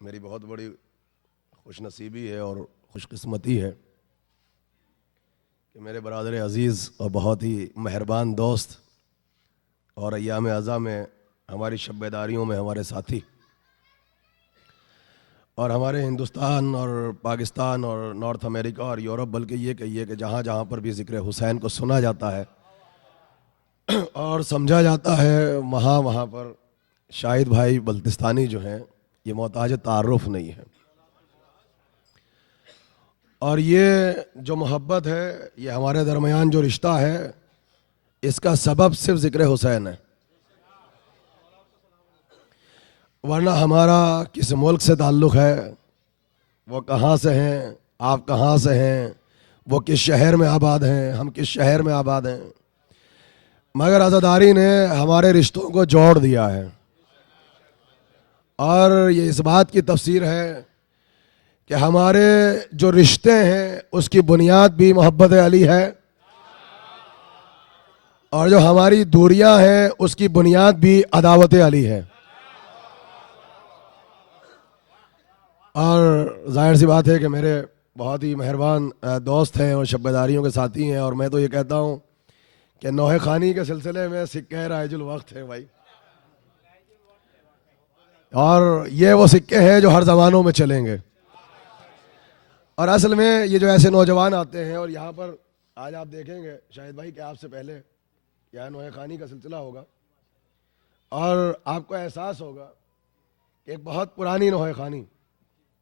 मेरी बहुत बड़ी खुशनसीबी है और खुशकिस्मती है कि मेरे बरादर अज़ीज़ और बहुत ही मेहरबान दोस्त और अय्याम अज़ा में हमारी शब-ए-दारियों में हमारे साथी और हमारे हिंदुस्तान और पाकिस्तान और नॉर्थ अमेरिका और यूरोप, बल्कि ये कहिए कि जहाँ जहाँ पर भी ज़िक्र हुसैन को सुना जाता है और समझा जाता है, वहाँ वहाँ पर शाहिद भाई बल्तिस्तानी जो हैं ये मोहताज तारुफ नहीं है। और ये जो मोहब्बत है, ये हमारे दरमियान जो रिश्ता है, इसका सबब सिर्फ ज़िक्र हुसैन है। वरना हमारा किस मुल्क से ताल्लुक़ है, वो कहाँ से हैं, आप कहाँ से हैं, वो किस शहर में आबाद हैं, हम किस शहर में आबाद हैं, मगर आज़ादारी ने हमारे रिश्तों को जोड़ दिया है। और ये इस बात की तफसीर है कि हमारे जो रिश्ते हैं उसकी बुनियाद भी मोहब्बत अली है और जो हमारी दूरियां हैं उसकी बुनियाद भी अदावत अली है। और जाहिर सी बात है कि मेरे बहुत ही मेहरबान दोस्त हैं और शब-ए-दारियों के साथी हैं, और मैं तो ये कहता हूँ कि नौहे खानी के सिलसिले में सिक्के राइजुल वक्त है भाई। और ये वो सिक्के हैं जो हर ज़मानों में चलेंगे। और असल में ये जो ऐसे नौजवान आते हैं, और यहाँ पर आज आप देखेंगे शाहिद भाई कि आपसे पहले यहाँ नौहे खानी का सिलसिला होगा और आपको एहसास होगा कि एक बहुत पुरानी नौहे खानी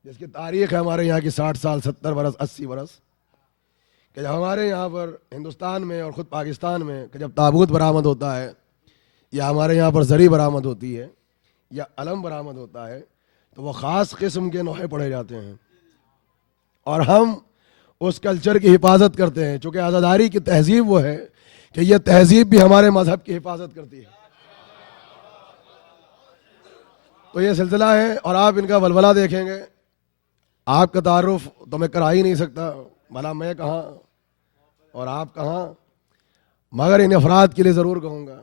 जिसकी तारीख़ है हमारे यहाँ की 60 साल, 70 बरस, 80 बरस, कि जब हमारे यहाँ पर हिंदुस्तान में और ख़ुद पाकिस्तान में कि जब ताबूत बरामद होता है या हमारे यहाँ पर ज़री बरामद होती है या अलम बरामद होता है, तो वो ख़ास किस्म के नौहे पढ़े जाते हैं और हम उस कल्चर की हिफाजत करते हैं। चूँकि आज़ादारी की तहज़ीब वो है कि ये तहज़ीब भी हमारे मज़हब की हिफाजत करती है। तो ये सिलसिला है और आप इनका वलवला देखेंगे। आपका तारुफ तो मैं करा ही नहीं सकता, भला मैं कहाँ और आप कहाँ, मगर इन अफराद के लिए ज़रूर कहूँगा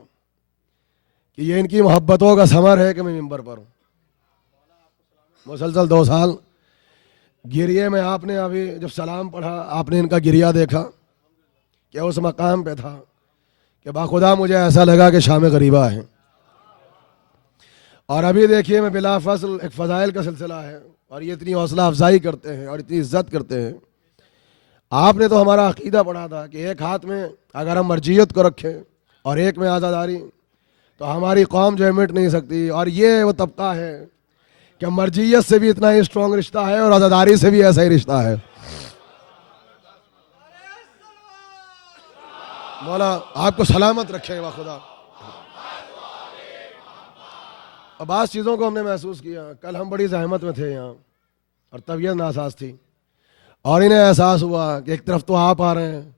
कि ये इनकी मोहब्बतों का समर है कि मैं मिंबर पर हूँ। मुसलसल 2 साल गिरिए में आपने अभी जब सलाम पढ़ा, आपने इनका गिरिया देखा कि उस मकाम पे था कि बाखुदा मुझे ऐसा लगा कि शाम गरीबा है। और अभी देखिए मैं बिला फसल एक फ़ज़ाइल का सिलसिला है और ये इतनी हौसला अफजाई करते हैं और इतनी इज्जत करते हैं। आपने तो हमारा अकीदा पढ़ा था कि एक हाथ में अगर हम मर्जियत को रखें और एक में आज़ादारी, तो हमारी कौम जो है मिट नहीं सकती। और ये वो तबका है कि मर्जियत से भी इतना ही स्ट्रॉन्ग रिश्ता है और आज़ादारी से भी ऐसा ही रिश्ता है। मौला आपको सलामत रखे खुदा। अब बास चीज़ों को हमने महसूस किया। कल हम बड़ी जहमत में थे यहाँ और तबीयत नासाज थी और इन्हें एहसास हुआ कि एक तरफ तो आप आ रहे हैं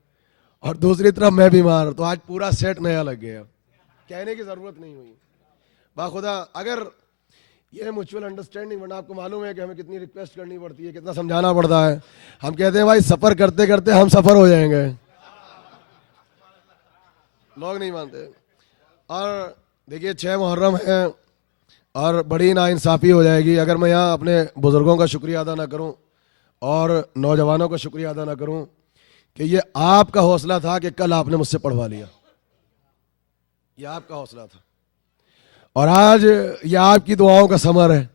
और दूसरी तरफ मैं बीमार, तो आज पूरा सेट नया लग गया। कहने की ज़रूरत नहीं हुई। बाखुदा अगर ये म्यूचुअल अंडरस्टैंडिंग, वरना आपको मालूम है कि हमें कितनी रिक्वेस्ट करनी पड़ती है, कितना समझाना पड़ता है। हम कहते हैं भाई सफ़र करते करते हम सफ़र हो जाएंगे, लोग नहीं मानते। और देखिए 6 मुहर्रम है और बड़ी नाइंसाफ़ी हो जाएगी अगर मैं यहाँ अपने बुज़ुर्गों का शुक्रिया अदा ना करूँ और नौजवानों का शुक्रिया अदा ना करूँ कि ये आपका हौसला था कि कल आपने मुझसे पढ़वा लिया। ये आपका हौसला था और आज ये आपकी दुआओं का समर है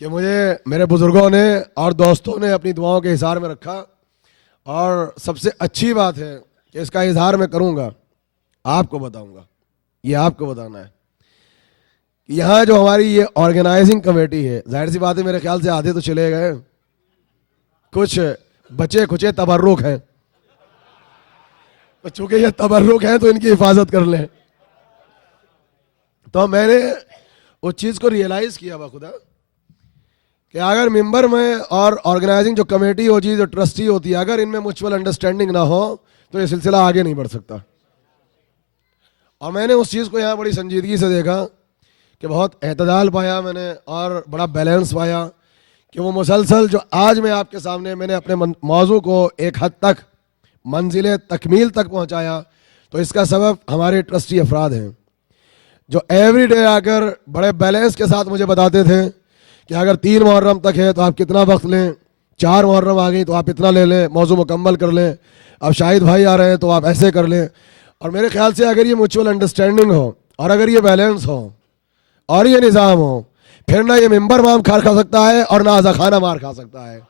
कि मुझे मेरे बुज़ुर्गों ने और दोस्तों ने अपनी दुआओं के इज़हार में रखा। और सबसे अच्छी बात है कि इसका इज़हार मैं करूँगा, आपको बताऊँगा, ये आपको बताना है। यहाँ जो हमारी ये ऑर्गेनाइजिंग कमेटी है, जाहिर सी बात है मेरे ख्याल से आधे तो चले गए, कुछ बचे खुचे तबर्रुक हैं, तो चूंकि ये तबर्रुक हैं तो इनकी हिफाजत कर लें। तो मैंने उस चीज़ को रियलाइज़ किया बाखुदा कि अगर मिंबर में और ऑर्गेनाइजिंग जो कमेटी होती है, जो ट्रस्टी होती है, अगर इनमें म्यूचुअल अंडरस्टैंडिंग ना हो तो ये सिलसिला आगे नहीं बढ़ सकता। और मैंने उस चीज़ को यहाँ बड़ी संजीदगी से देखा कि बहुत एतदाल पाया मैंने और बड़ा बैलेंस पाया कि वो मुसलसल जो आज मैं आपके सामने मैंने अपने मौजू को एक हद तक मंजिल तकमील तक पहुँचाया, तो इसका सबब हमारे ट्रस्टी अफराद हैं जो एवरी डे आकर बड़े बैलेंस के साथ मुझे बताते थे कि अगर 3 मुहर्रम तक है तो आप कितना वक्त लें, 4 मुहर्रम आ गई तो आप इतना ले लें, मौजू मुकम्मल कर लें, अब शाहिद भाई आ रहे हैं तो आप ऐसे कर लें। और मेरे ख्याल से अगर ये म्यूचुअल अंडरस्टैंडिंग हो और अगर ये बैलेंस हो और ये निज़ाम हो, फिर ना ये मेंबर माम खा सकता है और ना आज़ा खाना मार खा सकता है।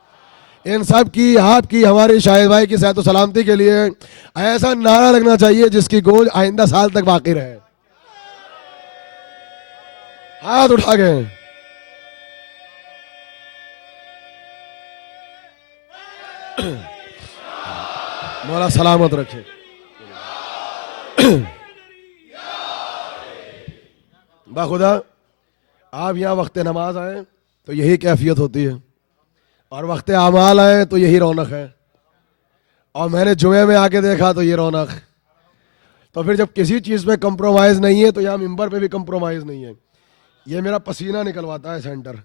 इन सब की आपकी हमारी शाहिद भाई की सेहत सलामती के लिए ऐसा नारा लगना चाहिए जिसकी गूंज आइंदा साल तक बाकी रहे। हाथ उठा गए। मौला सलामत रखे। बाखुदा आप यहाँ वक्त नमाज आए तो यही कैफियत होती है, और वक्त आमाल आए तो यही रौनक है। और मैंने जुमे में आके देखा तो ये रौनक। तो फिर जब किसी चीज़ पे कंप्रोमाइज़ नहीं है तो यहाँ मिंबर पे भी कंप्रोमाइज़ नहीं है। ये मेरा पसीना निकलवाता है सेंटर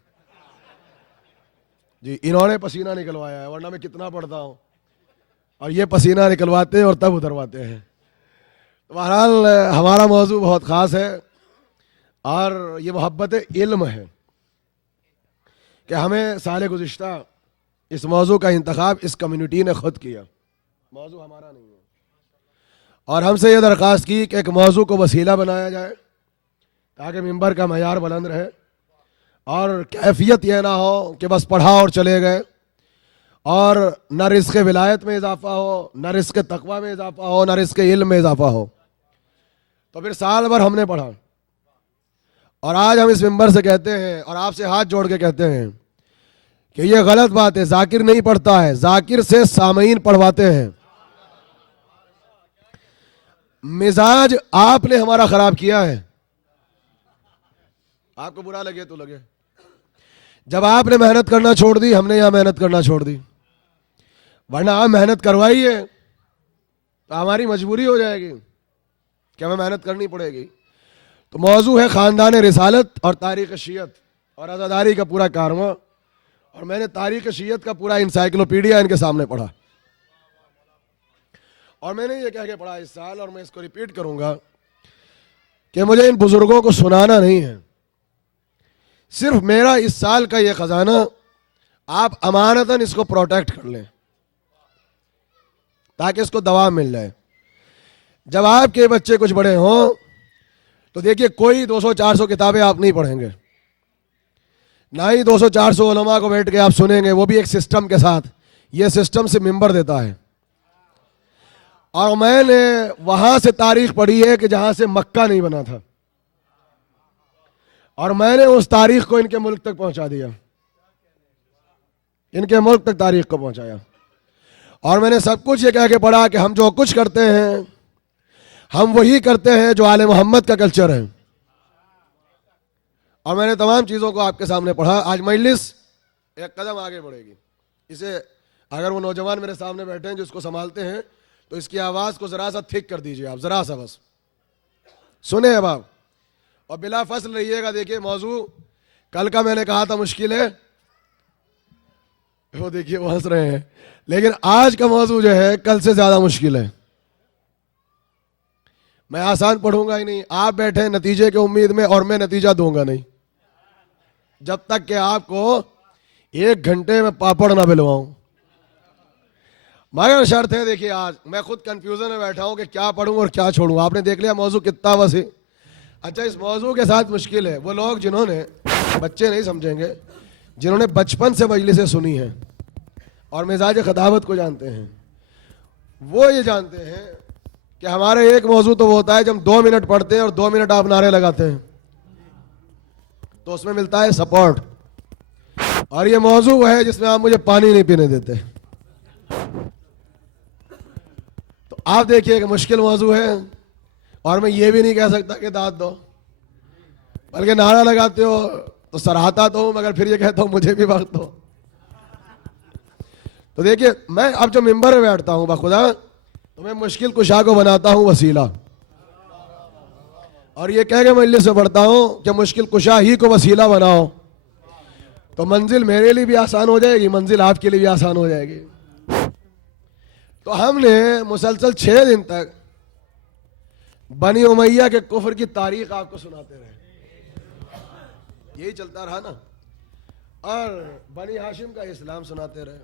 जी, इन्होंने पसीना निकलवाया है, वरना मैं कितना पढ़ता हूँ। और ये पसीना निकलवाते हैं और तब उतरवाते हैं। तो बहरहाल हमारा मौजू बहुत ख़ास है और ये मोहब्बत इल्म है कि हमें साल गुज़िश्ता इस मौजू का इंतखाब इस कम्युनिटी ने खुद किया, मौजू हमारा नहीं है। और हमसे ये दरख्वास्त की कि एक मौजू को वसीला बनाया जाए ताकि मिंबर का मयार बुलंद रहे और कैफियत यह ना हो कि बस पढ़ा और चले गए, और न रिज़्क़ विलायत में इजाफा हो, न रिज़्क़ तक़वा में इजाफा हो, न रिज़्क़ इल्म में इजाफा हो। तो फिर साल भर हमने पढ़ा और आज हम इस मिंबर से कहते हैं और आपसे हाथ जोड़ के कहते हैं कि ये गलत बात है। जाकिर नहीं पढ़ता है, जाकिर से सामईन पढ़वाते हैं। मिजाज आपने हमारा खराब किया है। आपको बुरा लगे तो लगे, जब आपने मेहनत करना छोड़ दी हमने यहां मेहनत करना छोड़ दी, वरना आप मेहनत करवाइए तो हमारी मजबूरी हो जाएगी कि हमें मेहनत करनी पड़ेगी। तो मौजू है ख़ानदान रिसालत और तारीख़ शियत और आज़ादारी का पूरा कारवां। और मैंने तारीख़ शियत का पूरा इंसाइक्लोपीडिया इनके सामने पढ़ा और मैंने ये कह के पढ़ा इस साल, और मैं इसको रिपीट करूंगा कि मुझे इन बुजुर्गों को सुनाना नहीं है। सिर्फ मेरा इस साल का ये ख़जाना आप अमानतन इसको प्रोटेक्ट कर लें ताकि इसको दवा मिल जाए। जब आपके बच्चे कुछ बड़े हों तो देखिए, कोई 200-400 किताबें आप नहीं पढ़ेंगे, ना ही 200-400 उलमा को बैठ के आप सुनेंगे, वो भी एक सिस्टम के साथ। ये सिस्टम से मिंबर देता है। और मैंने वहां से तारीख पढ़ी है कि जहां से मक्का नहीं बना था, और मैंने उस तारीख को इनके मुल्क तक पहुंचा दिया, इनके मुल्क तक तारीख को पहुंचाया। और मैंने सब कुछ ये कह के पढ़ा कि हम जो कुछ करते हैं हम वही करते हैं जो आले मोहम्मद का कल्चर है। और मैंने तमाम चीज़ों को आपके सामने पढ़ा। आज मजलिस एक कदम आगे बढ़ेगी। इसे अगर वो नौजवान मेरे सामने बैठे हैं जिसको संभालते हैं तो इसकी आवाज़ को ज़रा सा थिक कर दीजिए आप, ज़रा सा बस सुने अब आप, और बिला फसल रहिएगा। देखिए मौजू कल का मैंने कहा था मुश्किल है, वो देखिए वो हंस रहे हैं, लेकिन आज का मौजू जो है कल से ज़्यादा मुश्किल है। मैं आसान पढ़ूंगा ही नहीं, आप बैठे नतीजे की उम्मीद में और मैं नतीजा दूंगा नहीं जब तक कि आपको 1 घंटे में पापड़ ना बिलवाऊं। मगर शर्त है, देखिए आज मैं खुद कंफ्यूजन में बैठा हूं कि क्या पढ़ूं और क्या छोड़ूं। आपने देख लिया मौजू कितना वसी। अच्छा, इस मौजू के साथ मुश्किल है वो लोग जिन्होंने, बच्चे नहीं समझेंगे, जिन्होंने बचपन से मजलिसें सुनी हैं और मिजाज खताबत को जानते हैं, वो ये जानते हैं कि हमारे एक मौजू तो वो होता है जब 2 मिनट पढ़ते हैं और 2 मिनट आप नारे लगाते हैं तो उसमें मिलता है सपोर्ट। और ये मौजू वो है जिसमें आप मुझे पानी नहीं पीने देते। तो आप देखिए कि मुश्किल मौजू है, और मैं ये भी नहीं कह सकता कि दाद दो, बल्कि नारा लगाते हो तो सराहता तो हूं, मगर फिर ये कहता हूं मुझे भी वक्त दो। तो देखिए, मैं अब जो मिंबर में बैठता हूं बखुदा, तो मैं मुश्किल कुशा को बनाता हूं वसीला, और ये कह के मजलिस से पढ़ता हूं कि मुश्किल कुशा ही को वसीला बनाओ, तो मंजिल मेरे लिए भी आसान हो जाएगी, मंजिल आपके लिए भी आसान हो जाएगी। तो हमने मुसलसल 6 दिन तक बनी उमैया के कुफ्र की तारीख आपको सुनाते रहे, यही चलता रहा ना। और बनी हाशिम का इस्लाम सुनाते रहे।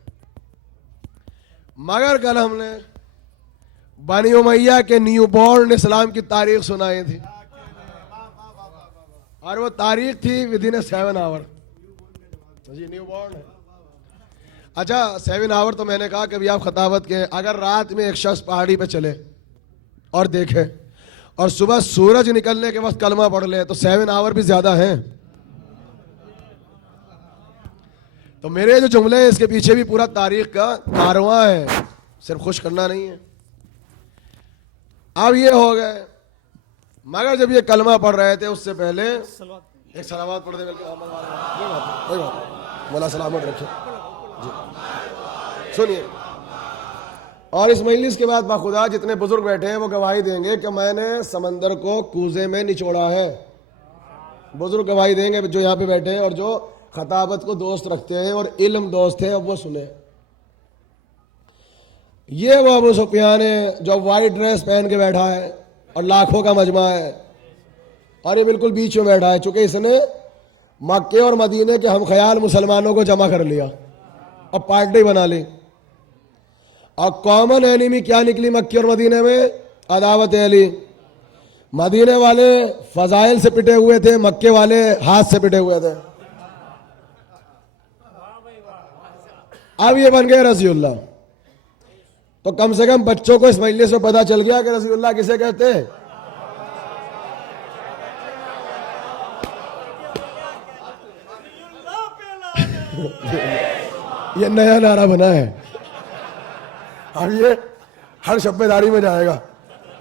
मगर कल हमने बनी उमैया के न्यू बॉर्न इस्लाम की तारीख सुनाई थी, और वो तारीख थी विदिन 7 आवर जी, न्यू बॉर्न है। अच्छा 7 आवर तो मैंने कहा कि अभी आप खतावत के, अगर रात में एक शख्स पहाड़ी पे चले और देखे और सुबह सूरज निकलने के वक्त कलमा पढ़ ले तो 7 आवर भी ज्यादा हैं। तो मेरे जो जुमले हैं इसके पीछे भी पूरा तारीख का कारवां है, सिर्फ खुश करना नहीं है। अब ये हो गए, मगर जब ये कलमा पढ़ रहे थे उससे पहले एक सलावत पढ़ दे, कोई बात बोला, सलामत रखे जी। सुनिए, और इस मजलिस के बाद बाखुदा जितने बुजुर्ग बैठे हैं वो गवाही देंगे कि मैंने समंदर को कूजे में निचोड़ा है। बुजुर्ग गवाही देंगे जो यहाँ पे बैठे हैं और जो खताबत को दोस्त रखते हैं और इल्म दोस्त है, अब वो सुने। ये वो अबू सुफियान है जो वाइट ड्रेस पहन के बैठा है और लाखों का मजमा है, और ये बिल्कुल बीच में बैठा है, चूंकि इसने मक्के और मदीने के हम ख्याल मुसलमानों को जमा कर लिया और पार्टी बना ली। और कॉमन एनिमी क्या निकली मक्के और मदीने में? अदावत अली। मदीने वाले फजाइल से पिटे हुए थे, मक्के वाले हाथ से पिटे हुए थे। अब ये बन गए रज़ियुल्लाह। तो कम से कम बच्चों को इस मजलिस में पता चल गया कि रज़ियुल्लाह किसे कहते हैं। ये नया नारा बना है, अब ये हर शब्बेदारी में जाएगा,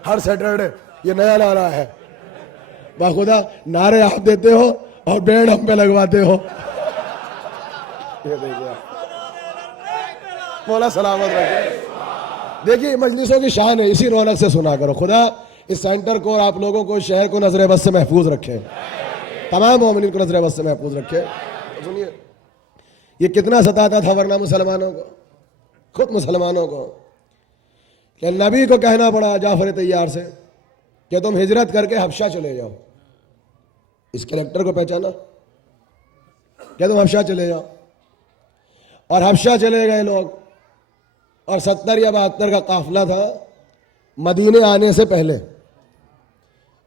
हर सैटरडे ये नया नारा है। बाखुदा नारे आप देते हो और बैंड हम पे लगवाते हो। ये देखिए, मौला सलामत रखे। देखिए मजलिसों की शान है, इसी रौनक से सुना करो। खुदा इस सेंटर को और आप लोगों को, शहर को नजर बस से महफूज रखे, तमाम मोमिनीन को नजर बस से महफूज रखे। तो सुनिए, ये कितना सताता था वरना मुसलमानों को, खुद मुसलमानों को, कि नबी को कहना पड़ा जाफर तैयार से कि तुम हिजरत करके हबशा चले जाओ। इस कलेक्टर को पहचाना, क्या तुम हबशा चले जाओ। और हबशा चले गए लोग, और 70 या 72 का काफिला था मदीने आने से पहले।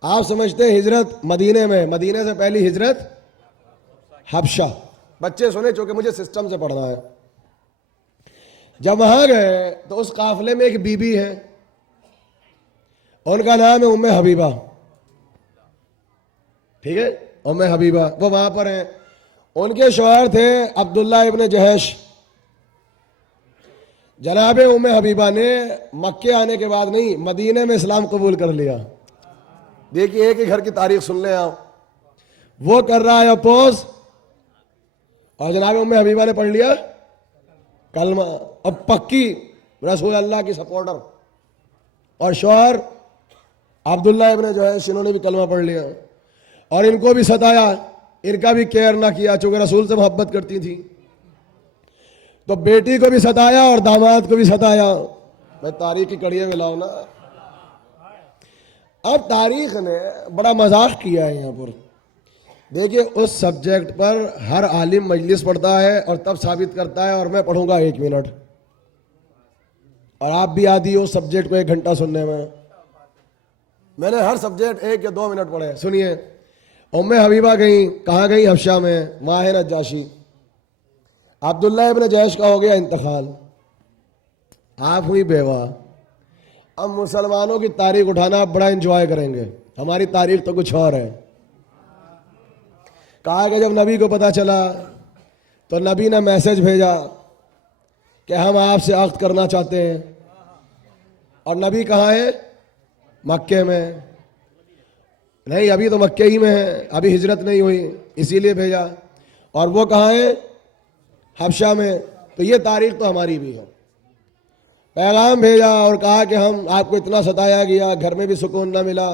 आप समझते हैं हिजरत मदीने में, मदीने से पहली हिजरत हबशा। बच्चे सुने, चूंकि मुझे सिस्टम से पढ़ना है। जब वहां गए तो उस काफिले में एक बीबी है, उनका नाम है उम्मे हबीबा। ठीक है, उम्मे हबीबा वो वहां पर है। उनके शौहर थे अब्दुल्ला इब्न जहश। जनाब उम्मे हबीबा ने मक्के आने के बाद नहीं, मदीने में इस्लाम कबूल कर लिया। देखिए एक ही घर की तारीख सुन ले आप। वो कर रहा है अपोज, और जनाब उम्मे हबीबा ने पढ़ लिया कलमा। अब पक्की रसूल अल्लाह की सपोर्टर। और शौहर अब्दुल्ला इब्न जहश, इन्होंने भी कलमा पढ़ लिया। और इनको भी सताया, इनका भी केयर ना किया, चूंकि रसूल से मोहब्बत करती थी। तो बेटी को भी सताया और दामाद को भी सताया। मैं तारीख की कड़ियां मिलाऊं ना। अब तारीख ने बड़ा मजाक किया है यहाँ पर। देखिए उस सब्जेक्ट पर हर आलिम मजलिस पढ़ता है और तब साबित करता है, और मैं पढ़ूंगा 1 मिनट, और आप भी आदि हो सब्जेक्ट को 1 घंटा सुनने में। मैंने हर सब्जेक्ट 1 या 2 मिनट पढ़े। सुनिए, उम्मे हबीबा गई, कहाँ गई? हबशा में, वहाँ है नज्जाशी। अब्दुल्ला इब्न जहश का हो गया इंतकाल, आप हुई बेवा। अब मुसलमानों की तारीख उठाना आप बड़ा एंजॉय करेंगे, हमारी तारीख तो कुछ और है। कहा कि जब नबी को पता चला तो नबी ने मैसेज भेजा कि हम आपसे अक़्द करना चाहते हैं। और नबी कहाँ है? मक्के में। नहीं, अभी तो मक्के ही में है, अभी हिजरत नहीं हुई, इसीलिए भेजा। और वो कहाँ है? हबशा में। तो ये तारीख तो हमारी भी है। पैगाम भेजा और कहा कि हम आपको इतना सताया गया, घर में भी सुकून ना मिला,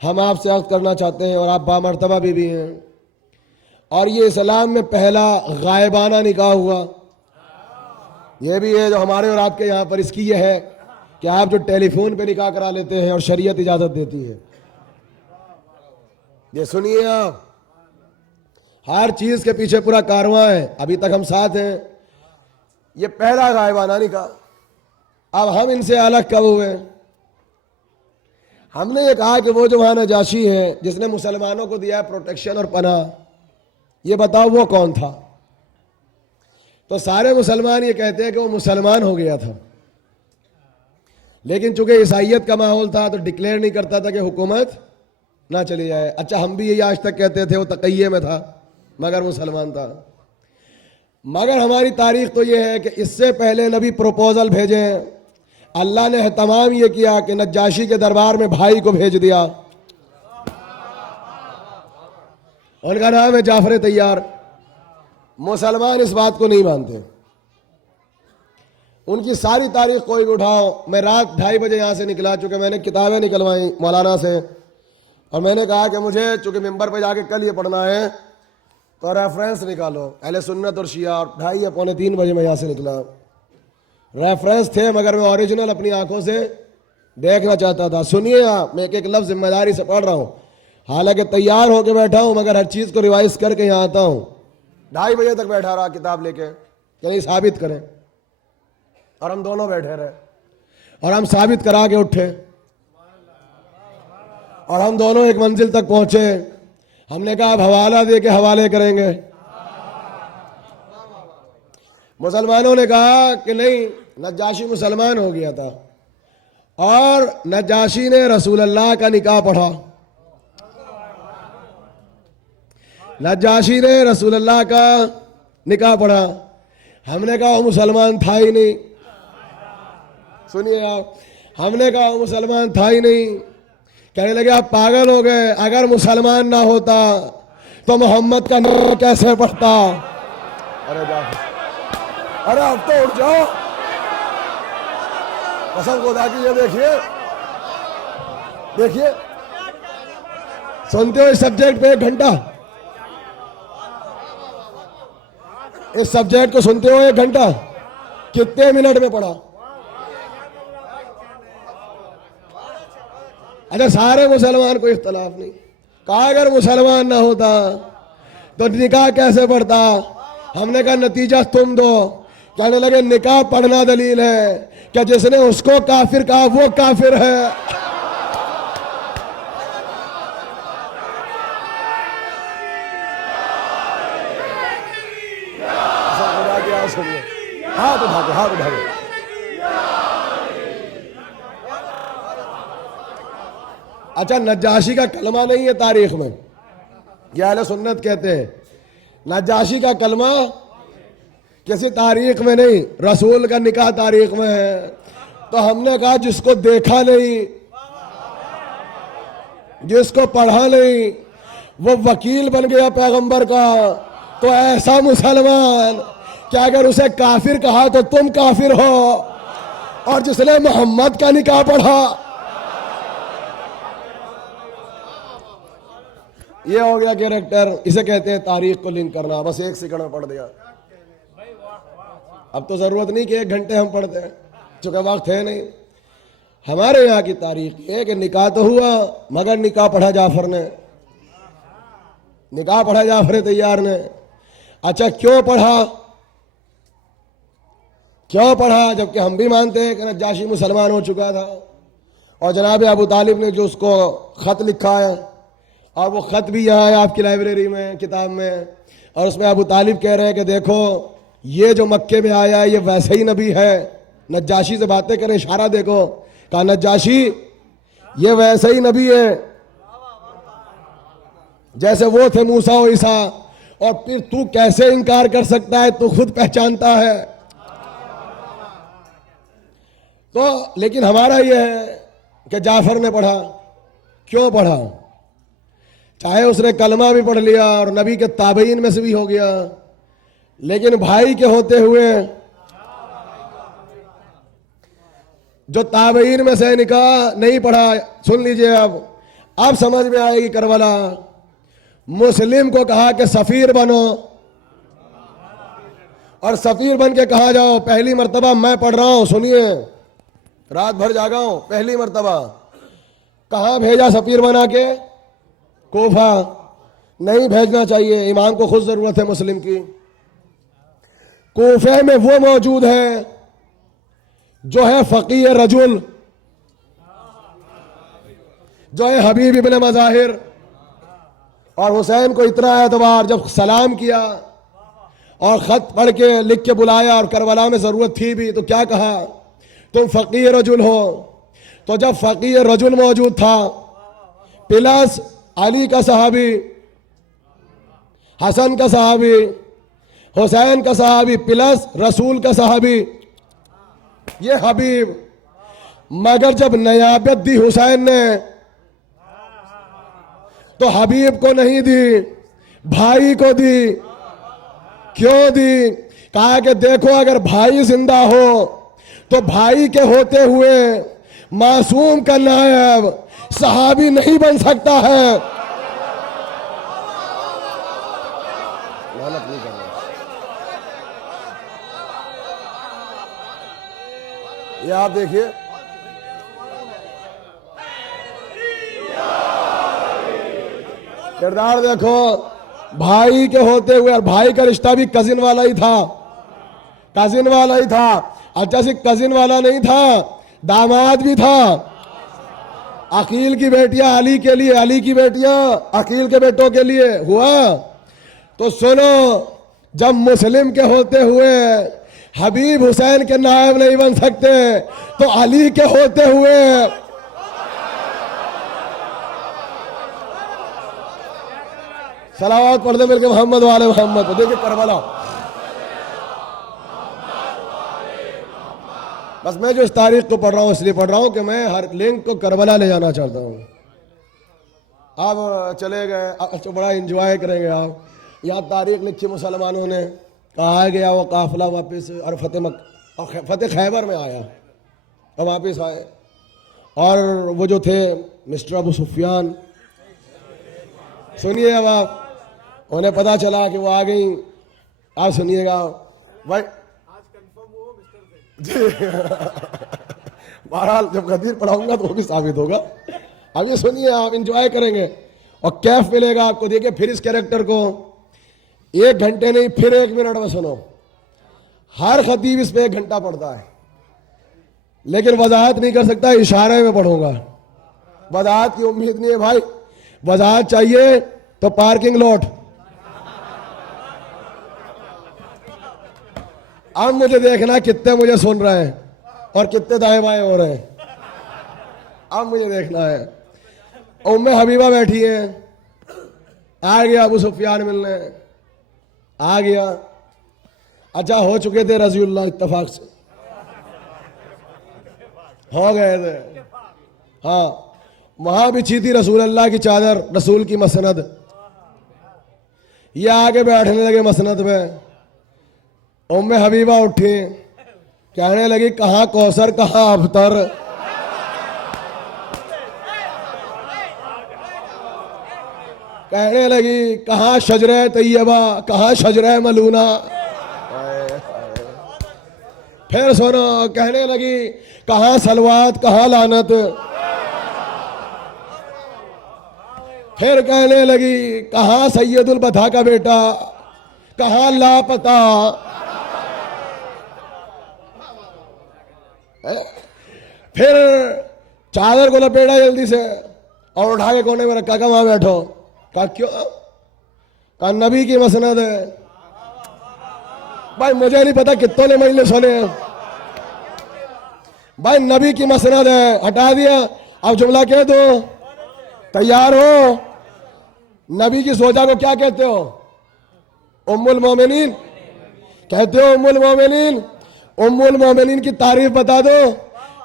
हम आपसे अक़्द करना चाहते हैं, और आप बामर्तबा भी हैं। और ये इस्लाम में पहला गायबाना निकाह हुआ। ये भी है जो हमारे और आपके यहाँ पर, इसकी ये है कि आप जो टेलीफोन पे निकाह करा लेते हैं और शरीयत इजाज़त देती है। ये सुनिए आप, हर चीज के पीछे पूरा कारवां है। अभी तक हम साथ हैं। ये पहला गायबाना निकाह। अब हम इनसे अलग कब हुए? हमने ये कहा कि वो जो वहां नजाशी है जिसने मुसलमानों को दिया प्रोटेक्शन और पनाह, ये बताओ वो कौन था? तो सारे मुसलमान ये कहते हैं कि वो मुसलमान हो गया था, लेकिन चूंकि ईसाइयत का माहौल था तो डिक्लेयर नहीं करता था कि हुकूमत ना चली जाए। अच्छा, हम भी यही आज तक कहते थे वो तक़इये में था मगर मुसलमान था। मगर हमारी तारीख तो ये है कि इससे पहले नबी प्रपोजल भेजे, अल्लाह ने तमाम ये किया कि नज्जाशी के दरबार में भाई को भेज दिया। उनका नाम है जाफर तैयार। मुसलमान इस बात को नहीं मानते। उनकी सारी तारीख कोई भी उठाओ। मैं रात 2:30 बजे यहाँ से निकला, चूँकि मैंने किताबें निकलवाई मौलाना से, और मैंने कहा कि मुझे चूँकि मिंबर पे जाके कल ये पढ़ना है तो रेफरेंस निकालो अहले सुन्नत और शिया। 2:30 या 2:45 बजे मैं यहाँ से निकला। रेफरेंस थे मगर मैं ओरिजिनल अपनी आंखों से देखना चाहता था। सुनिए आप, मैं एक एक लफ्ज़ जिम्मेदारी से पढ़ रहा हूँ, हालांकि तैयार होकर बैठा हूँ मगर हर चीज़ को रिवाइज करके यहाँ आता हूँ। 2:30 बजे तक बैठा रहा किताब लेके, कहीं साबित करें, और हम दोनों बैठे रहे और हम साबित करा के उठे और हम दोनों एक मंजिल तक पहुंचे। हमने कहा अब हवाला दे के हवाले करेंगे। मुसलमानों ने कहा कि नहीं, नज्जाशी मुसलमान हो गया था और नज्जाशी ने रसूल अल्लाह का निकाह पढ़ा। नज्जाशी ने रसूल अल्लाह का निकाह पढ़ा। हमने कहा वो मुसलमान था ही नहीं। सुनिए आप, हमने कहा वो मुसलमान था ही नहीं। कहने लगे आप पागल हो गए, अगर मुसलमान ना होता तो मोहम्मद का नाम कैसे पढ़ता? अरे अरे अब तो उठ जाओ, कसम खुदा की। ये देखिए देखिए, सुनते हो इस सब्जेक्ट पे 1 घंटा, इस सब्जेक्ट को सुनते हो 1 घंटा, कितने मिनट में पढ़ा? अच्छा, सारे मुसलमान को इख्तलाफ नहीं। कहा अगर मुसलमान ना होता तो निकाह कैसे पढ़ता? हमने कहा नतीजा तुम दो। कहने लगे निकाह पढ़ना दलील है क्या? जिसने उसको काफिर कहा वो काफिर है। हाथ उठा के, हाथ उठा के। अच्छा, नज्जाशी का कलमा नहीं है तारीख में, ये अहले सुन्नत कहते हैं। नज्जाशी का कलमा किसी तारीख में नहीं, रसूल का निकाह तारीख में है। तो हमने कहा जिसको देखा नहीं, जिसको पढ़ा नहीं, वो वकील बन गया पैगंबर का, तो ऐसा मुसलमान क्या अगर उसे काफिर कहा तो तुम काफिर हो। और जिसने मोहम्मद का निकाह पढ़ा, ये हो गया कैरेक्टर। इसे कहते हैं तारीख को लिंक करना। बस 1 सेकंड में पढ़ दिया। अब तो जरूरत नहीं कि 1 घंटे हम पढ़ते हैं, चूंकि वक्त है नहीं। हमारे यहाँ की तारीख है कि निकाह तो हुआ मगर निकाह पढ़ा जाफर ने, निकाह पढ़ा जाफर तैयार ने। अच्छा, क्यों पढ़ा? क्यों पढ़ा? जबकि हम भी मानते हैं कि नज्जाशी मुसलमान हो चुका था और जनाब अबू तालिब ने जो उसको खत लिखा है, और वो खत भी यहाँ है आपकी लाइब्रेरी में, किताब में, और उसमें अबू तालिब कह रहे हैं कि देखो ये जो मक्के में आया है ये वैसे ही नबी है। नज्जाशी से बातें करें, इशारा देखो, कहा नज्जाशी ये वैसे ही नबी है जैसे वो थे मूसा और ईसा। और फिर तू कैसे इनकार कर सकता है? तू खुद पहचानता है। तो लेकिन हमारा ये है कि जाफर ने पढ़ा। क्यों पढ़ा? चाहे उसने कलमा भी पढ़ लिया और नबी के ताबईन में से भी हो गया, लेकिन भाई के होते हुए जो ताबईन में से निकाह नहीं पढ़ा, सुन लीजिए अब समझ में आएगी करबला। मुस्लिम को कहा कि सफीर बनो, और सफीर बन के कहा जाओ पहली मर्तबा मैं पढ़ रहा हूं, सुनिए, रात भर जागा हूं, पहली मर्तबा। कहां भेजा सफीर बना के? कोफा। नहीं भेजना चाहिए, इमाम को खुद जरूरत है मुस्लिम की। कूफे में वो मौजूद है जो है फकीह रजुल, जो है हबीब इब्न मज़ाहिर। और हुसैन को इतना एतबार, जब सलाम किया और ख़त पढ़ के लिख के बुलाया और करबला में ज़रूरत थी भी, तो क्या कहा, तुम फ़कीह रजुल हो। तो जब फ़कीह रजुल मौजूद था, प्लस अली का सहाबी, हसन का सहाबी, हुसैन का सहाबी, प्लस रसूल का सहाबी, ये हबीब। मगर जब नयाबत दी हुसैन ने तो हबीब को नहीं दी, भाई को दी। क्यों दी? कहा कि देखो, अगर भाई जिंदा हो तो भाई के होते हुए मासूम का नायब सहाबी नहीं बन सकता है। मेहनत नहीं करना। ये आप देखिए, किरदार देखो, भाई के होते हुए, और भाई का रिश्ता भी कजिन वाला ही था, कजिन वाला ही था। अच्छा, सिर्फ कजिन वाला नहीं था, दामाद भी था। अकील की बेटियां अली के लिए, अली की बेटियां अकील के बेटों के लिए हुआ। तो सुनो, जब मुस्लिम के होते हुए हबीब हुसैन के नायब नहीं बन सकते, तो अली के होते हुए सलावत पढ़ दे मिलके मोहम्मद वाले मोहम्मद। देखिए करबला, बस मैं जो इस तारीख को पढ़ रहा हूँ इसलिए पढ़ रहा हूँ कि मैं हर लिंक को करबला ले जाना चाहता हूँ। आप चले गए, तो बड़ा एंजॉय करेंगे आप। यहाँ तारीख लिखी मुसलमानों ने, कहा गया वो काफिला वापस, और फतेह खैबर में आया और वापस आए। और वो जो थे मिस्टर अबू सुफियान, सुनिए अब आप, उन्हें पता चला कि वो आ गई। आप सुनिएगा भाई, बहरहाल जब गदीर पढ़ाऊंगा तो वो भी साबित होगा। अभी सुनिए, आप इंजॉय करेंगे और कैफ मिलेगा आपको। देखिए फिर इस कैरेक्टर को 1 घंटे नहीं, फिर 1 मिनट में सुनो। हर खतीब इस पे 1 घंटा पढ़ता है, लेकिन वजाहत नहीं कर सकता, इशारे में पढ़ूंगा। वजाहत की उम्मीद नहीं है भाई, वजाहत चाहिए तो पार्किंग लॉट। अब मुझे देखना कितने मुझे सुन रहे हैं और कितने दाएं बाएं हो रहे हैं, अब मुझे देखना है। उम्मे हबीबा बैठी है, आ गया अबू सुफियान मिलने, आ गया। अच्छा, हो चुके थे रजीउल्लाह इत्तफाक से, हो गए थे। हाँ, वहां बिछी थी रसूल अल्लाह की चादर, रसूल की मसनद। ये आगे बैठने लगे मसनद में। उम्मे हबीबा उठी, कहने लगी कहाँ कौसर कहाँ अबतर। कहने लगी कहाँ शजरे तैयबा, कहाँ शजरे मलूना। फिर सुनो, कहने लगी कहाँ सलवात कहाँ लानत। फिर कहने लगी कहाँ सैयदुल बथा का बेटा, कहाँ लापता। फिर चादर को लपेटा जल्दी से और उठा के कोने में रखा, कहा वहां बैठो। कहा क्यों? कहा नबी की मसनद है। भाई मुझे नहीं पता कितने ने महीने सुने, भाई नबी की मसनद है, हटा दिया। अब जुमला कह दो, तैयार हो? नबी की सोचा को क्या कहते हो? उम्मुल मोमिनीन कहते हो, उम्मुल मोमिनीन। उम्मुल मोमिनीन की तारीफ बता दो।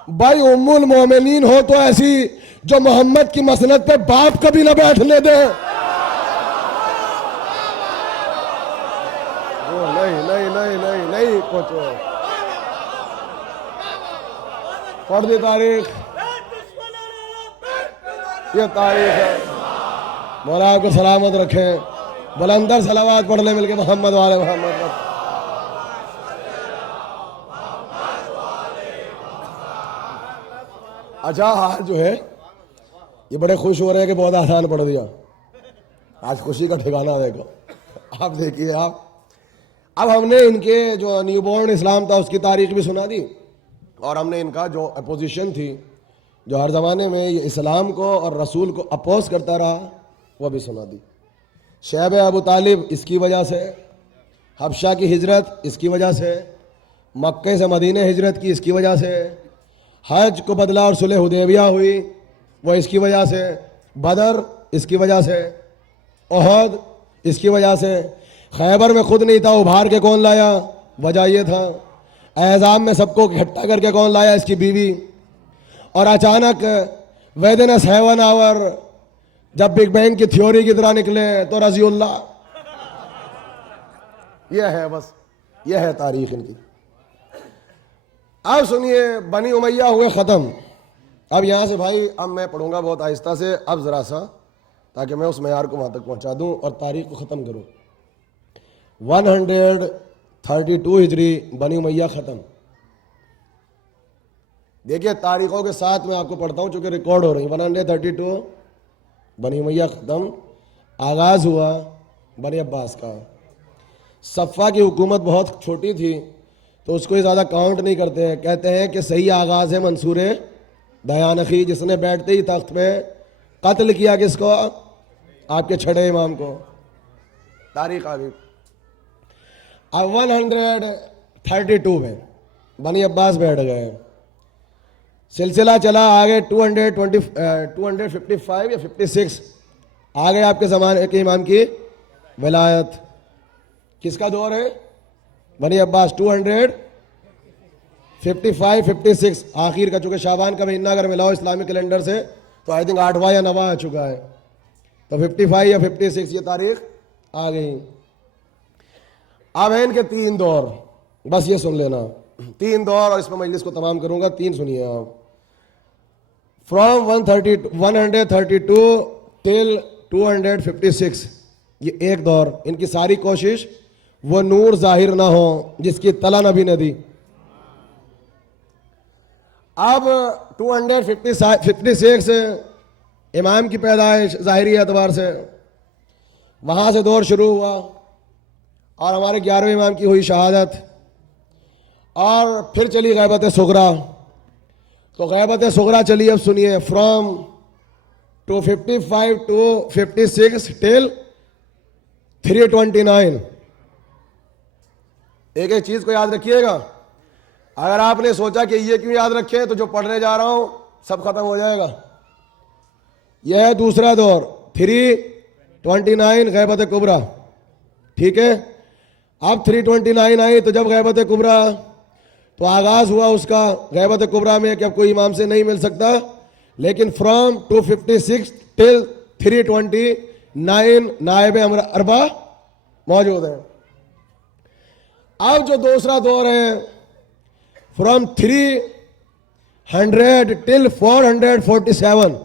भाई उम्मुल मोमिनीन हो तो ऐसी जो मोहम्मद की मसनद पे बाप कभी ना बैठने दे। नहीं नहीं नहीं नहीं नहीं कुछ पढ़ दी तारीख, ये तारीख है। मौला को सलामत रखें, बुलंदर सलावात पढ़ ले मिलके मोहम्मद वाले मोहम्मद। अच्छा, हाल जो है ये बड़े खुश हो रहे हैं कि बहुत आसान पढ़ दिया। आज खुशी का ठिकाना देखो। आप देखिए आप, अब हमने इनके जो न्यूबॉर्न इस्लाम था उसकी तारीख भी सुना दी, और हमने इनका जो अपोजिशन थी, जो हर ज़माने में ये इस्लाम को और रसूल को अपोज करता रहा, वह भी सुना दी। शैब अबू तालिब इसकी वजह से, हबशा की हिजरत इसकी वजह से, मक्के से मदीने हिजरत की इसकी वजह से, हज को बदला और सुलह हुदैबिया हुई वो इसकी वजह से, बदर इसकी वजह से, ओहद इसकी वजह से, खैबर में खुद नहीं था, उभार के कौन लाया, वजह ये था, एहजाम में सबको इकट्ठा करके कौन लाया, इसकी बीवी। और अचानक विदिन 7 आवर जब बिग बैंग की थ्योरी की तरह निकले तो रजीउल्लाह। यह है, बस यह है तारीख इनकी। अब सुनिए, बनी उमैया हुए ख़त्म। अब यहाँ से भाई, अब मैं पढ़ूंगा बहुत आहिस्ता से, अब ज़रा सा, ताकि मैं उस मैार को वहाँ तक पहुँचा दूँ और तारीख को ख़त्म करूँ। 132 हिजरी बनी उमैया ख़त्म। देखिए तारीखों के साथ मैं आपको पढ़ता हूँ चूँकि रिकॉर्ड हो रही। 132 बनी उमैया ख़त्म। आगाज़ हुआ बनी अब्बास का। सफ़ा की हुकूमत बहुत छोटी थी तो उसको ही ज़्यादा काउंट नहीं करते हैं। कहते हैं कि सही आगाज़ है मंसूर दयानखी, जिसने बैठते ही तख्त पे कत्ल किया किसको, आपके छठे इमाम को। तारीख आ गई। अब 132 में बनी अब्बास बैठ गए। सिलसिला चला आगे 255 या 56 आ गए आपके ज़माने के इमाम की विलायत। किसका दौर है? बनी अब्बास। 255 56 आखिर का, चूँकि शाबान का महीना अगर मिलाओ इस्लामिक कैलेंडर से तो आई थिंक 8वां या 9वां आ चुका है, तो 55 या 56 ये तारीख आ गई। अब है इनके 3 दौर, बस ये सुन लेना 3 दौर, और इसमें मजलिस को तमाम करूंगा। 3 सुनिए आप। फ्रॉम 132 टिल 256 ये एक दौर। इनकी सारी कोशिश वो नूर जाहिर ना हो जिसकी तला नबी ने दी। अब 256 इमाम की पैदाइश ज़ाहिरी एतबार से, वहाँ से दौर शुरू हुआ और हमारे 11वें इमाम की हुई शहादत, और फिर चली गैबत सुगरा। तो गैबत सुगरा चली। अब सुनिए, फ्रॉम 255 to 56 टिल 329। एक एक चीज़ को याद रखिएगा। अगर आपने सोचा कि ये क्यों याद रखे, तो जो पढ़ने जा रहा हूं सब खत्म हो जाएगा। यह है दूसरा दौर, 329 गैबत कुबरा। ठीक है। अब 329 आई, तो जब गैबत कुबरा, तो आगाज हुआ उसका गैबत कुबरा में कि अब कोई इमाम से नहीं मिल सकता। लेकिन फ्रॉम 256 टिल 329 नायब अरबा मौजूद है। अब जो दूसरा दौर है, फ्रॉम 300 टिल 447,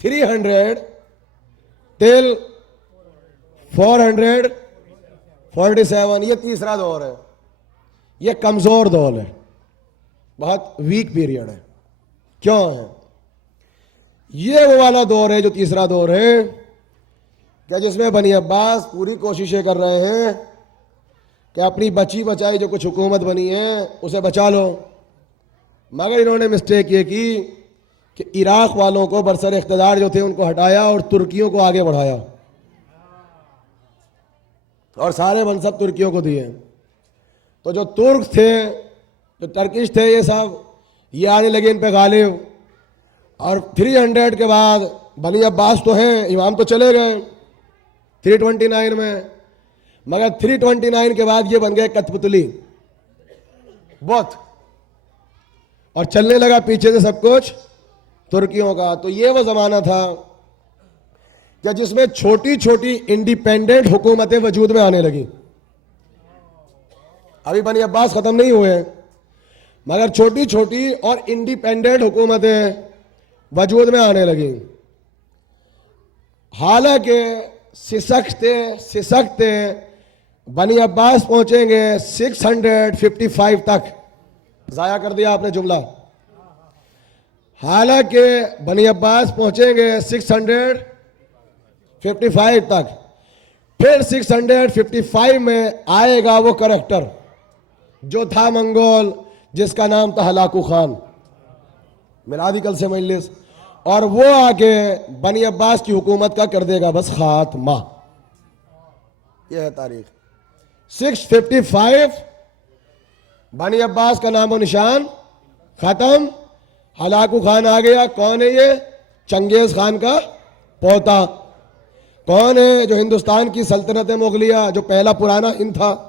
300 टिल 447, ये तीसरा दौर है। ये कमजोर दौर है, बहुत वीक पीरियड है। क्यों है? ये वो वाला दौर है जो तीसरा दौर है, क्या जिसमें बनी अब्बास पूरी कोशिशें कर रहे हैं कि अपनी बची बचाई जो कुछ हुकूमत बनी है उसे बचा लो। मगर इन्होंने मिस्टेक ये की कि इराक वालों को बरसर इख्तिदार जो थे उनको हटाया और तुर्कियों को आगे बढ़ाया, और सारे मनसब तुर्कियों को दिए। तो जो तुर्क थे, जो टर्किश थे, ये सब ये आने लगे इन पे गालिब। और 300 के बाद बनी अब्बास तो हैं, इमाम तो चले गए 329 में, मगर 329 के बाद ये बन गए कठपुतली बहुत, और चलने लगा पीछे से सब कुछ तुर्कियों का। तो ये वो जमाना था क्या जिसमें छोटी छोटी इंडिपेंडेंट हुकूमतें वजूद में आने लगी। अभी बनी अब्बास खत्म नहीं हुए, मगर छोटी छोटी और इंडिपेंडेंट हुकूमतें वजूद में आने लगी। हालांकि सिसकते बनी अब्बास पहुंचेंगे 655 तक। जाया कर दिया आपने जुमला। हालांकि बनी अब्बास पहुंचेंगे 55 तक। फिर 655 में आएगा वो करेक्टर जो था मंगोल, जिसका नाम था हलाकू खान, मिलादिकल से मजलिस, और वो आके बनी अब्बास की हुकूमत का कर देगा बस खात्मा। यह है तारीख 655। बनी अब्बास का नामो निशान खत्म, हलाकू खान आ गया। कौन है ये? चंगेज खान का पोता। कौन है? जो हिंदुस्तान की सल्तनत मुगलिया, जो पहला पुराना हिंद था,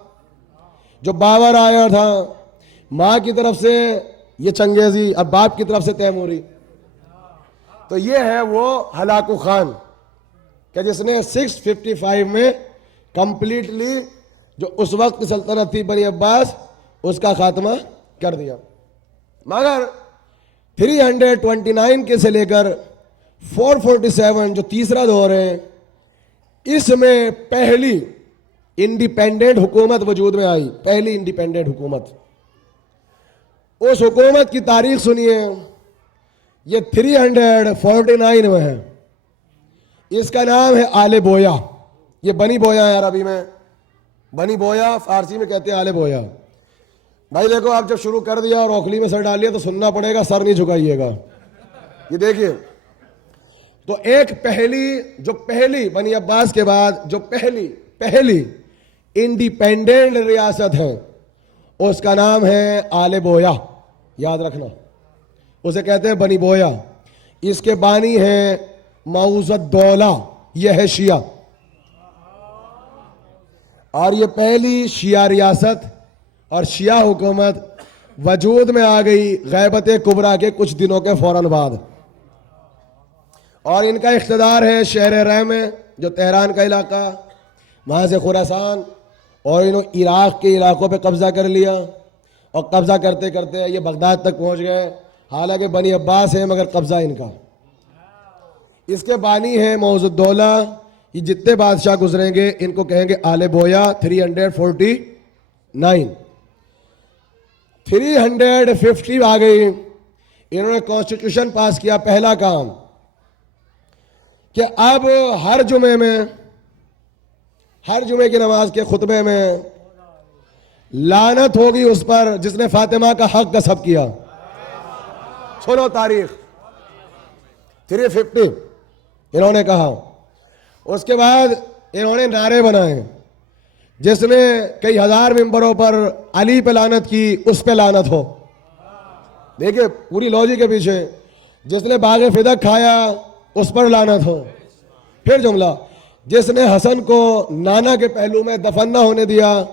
जो बाबर आया था, माँ की तरफ से ये चंगेजी, अब बाप की तरफ से तैमूरी। तो ये है वो हलाकू खान कि जिसने 655 में कंप्लीटली जो उस वक्त की सल्तनत थी बनी अब्बास, उसका खात्मा कर दिया। मगर 329 के से लेकर 447 जो तीसरा दौर है, इसमें पहली इंडिपेंडेंट हुकूमत वजूद में आई। पहली इंडिपेंडेंट हुकूमत, उस हुकूमत की तारीख सुनिए। ये 349 में है। इसका नाम है आले बोया। ये बनी बोया है अरबी में, बनी बोया, फारसी में कहते हैं आले बोया। भाई देखो, आप जब शुरू कर दिया और ओखली में सर डाल लिया तो सुनना पड़ेगा, सर नहीं झुकाइएगा। ये देखिए, तो एक पहली बनी अब्बास के बाद जो पहली इंडिपेंडेंट रियासत है, उसका नाम है आले बोया। याद रखना, उसे कहते हैं बनी बोया। इसके बानी है मऊज़ुद्दौला, यह है शिया, और ये पहली शिया रियासत और शिया हुकूमत वजूद में आ गई गैबत कुबरा के कुछ दिनों के फौरन बाद। और इनका इख्तिदार है शहर रह में, जो तेहरान का इलाका, वहाँ से खुरासान, और इन्होंने इराक़ के इलाकों पे कब्ज़ा कर लिया, और कब्ज़ा करते करते ये बगदाद तक पहुँच गए। हालांकि बनी अब्बास है मगर कब्ज़ा इनका। इसके बानी है मऊज़ुद्दौला। ये जितने बादशाह गुजरेंगे इनको कहेंगे आले बोया। 349 350 आ गई। इन्होंने कॉन्स्टिट्यूशन पास किया। पहला काम कि अब हर जुमे की नमाज के खुतबे में लानत होगी उस पर जिसने फातिमा का हक गस्ब किया। सुनो तारीख 350 इन्होंने कहा। उसके बाद इन्होंने नारे बनाए, जिसने कई हजार मिंबरों पर अली पे लानत की, उस पे लानत हो। देखिए पूरी लॉजिक के पीछे। जिसने बागे फिदक खाया, उस पर लानत हो। फिर जुमला, जिसने हसन को नाना के पहलू में दफन न होने दिया,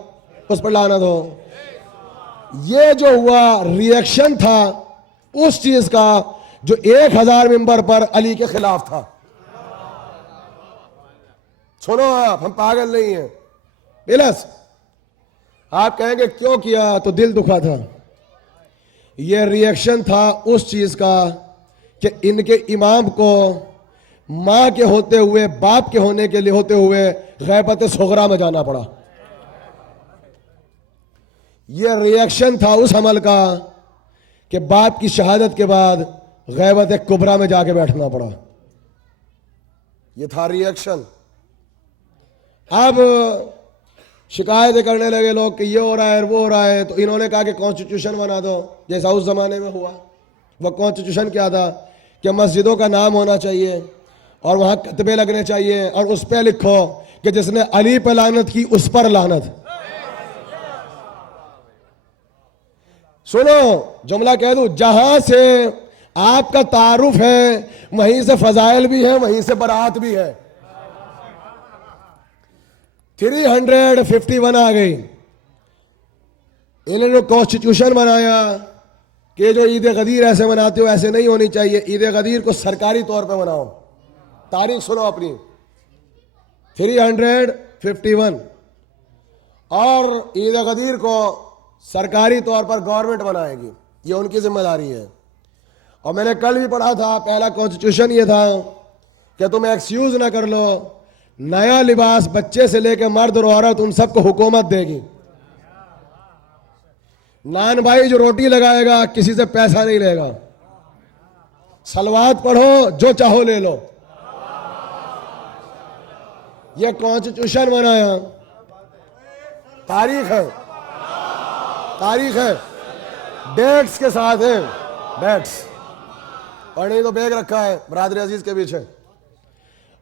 उस पर लानत हो। ये जो हुआ रिएक्शन था उस चीज का जो 1000 मिंबर पर अली के खिलाफ था। सुनो आप, हम पागल नहीं हैं। प्लस आप कहेंगे क्यों किया, तो दिल दुखा था। यह रिएक्शन था उस चीज का कि इनके इमाम को मां के होते हुए, बाप के होने के लिए होते हुए गैबत सुगरा में जाना पड़ा। यह रिएक्शन था उस अमल का कि बाप की शहादत के बाद गैबत कुबरा में जाके बैठना पड़ा। यह था रिएक्शन। अब शिकायतें करने लगे लोग कि ये हो रहा है, वो हो रहा है। तो इन्होंने कहा कि कॉन्स्टिट्यूशन बना दो, जैसा उस जमाने में हुआ। वह कॉन्स्टिट्यूशन क्या था कि मस्जिदों का नाम होना चाहिए और वहां कतबे लगने चाहिए, और उस पर लिखो कि जिसने अली पर लानत की, उस पर लानत। सुनो जुमला कह दूं, जहां से आपका तारुफ है वहीं से फजाइल भी है, वहीं से बरात भी है। 351 आ गई। इन्होंने कॉन्स्टिट्यूशन बनाया कि जो ईद गदीर ऐसे मनाते हो ऐसे नहीं होनी चाहिए, ईद गदीर को सरकारी तौर पे मनाओ। तारीख सुनो अपनी 351, और ईद गदीर को सरकारी तौर पर गवर्नमेंट बनाएगी, ये उनकी जिम्मेदारी है। और मैंने कल भी पढ़ा था, पहला कॉन्स्टिट्यूशन ये था कि तुम एक्सक्यूज ना कर लो, नया लिबास बच्चे से लेकर मर्द और औरत उन सबको हुकूमत देगी। नान भाई जो रोटी लगाएगा किसी से पैसा नहीं लेगा। सलवात पढ़ो, जो चाहो ले लो। ये कॉन्स्टिट्यूशन बनाया, तारीख है, तारीख है, डेट्स के साथ है, डेट्स, और नहीं तो बैग रखा है बरादरी अजीज के पीछे।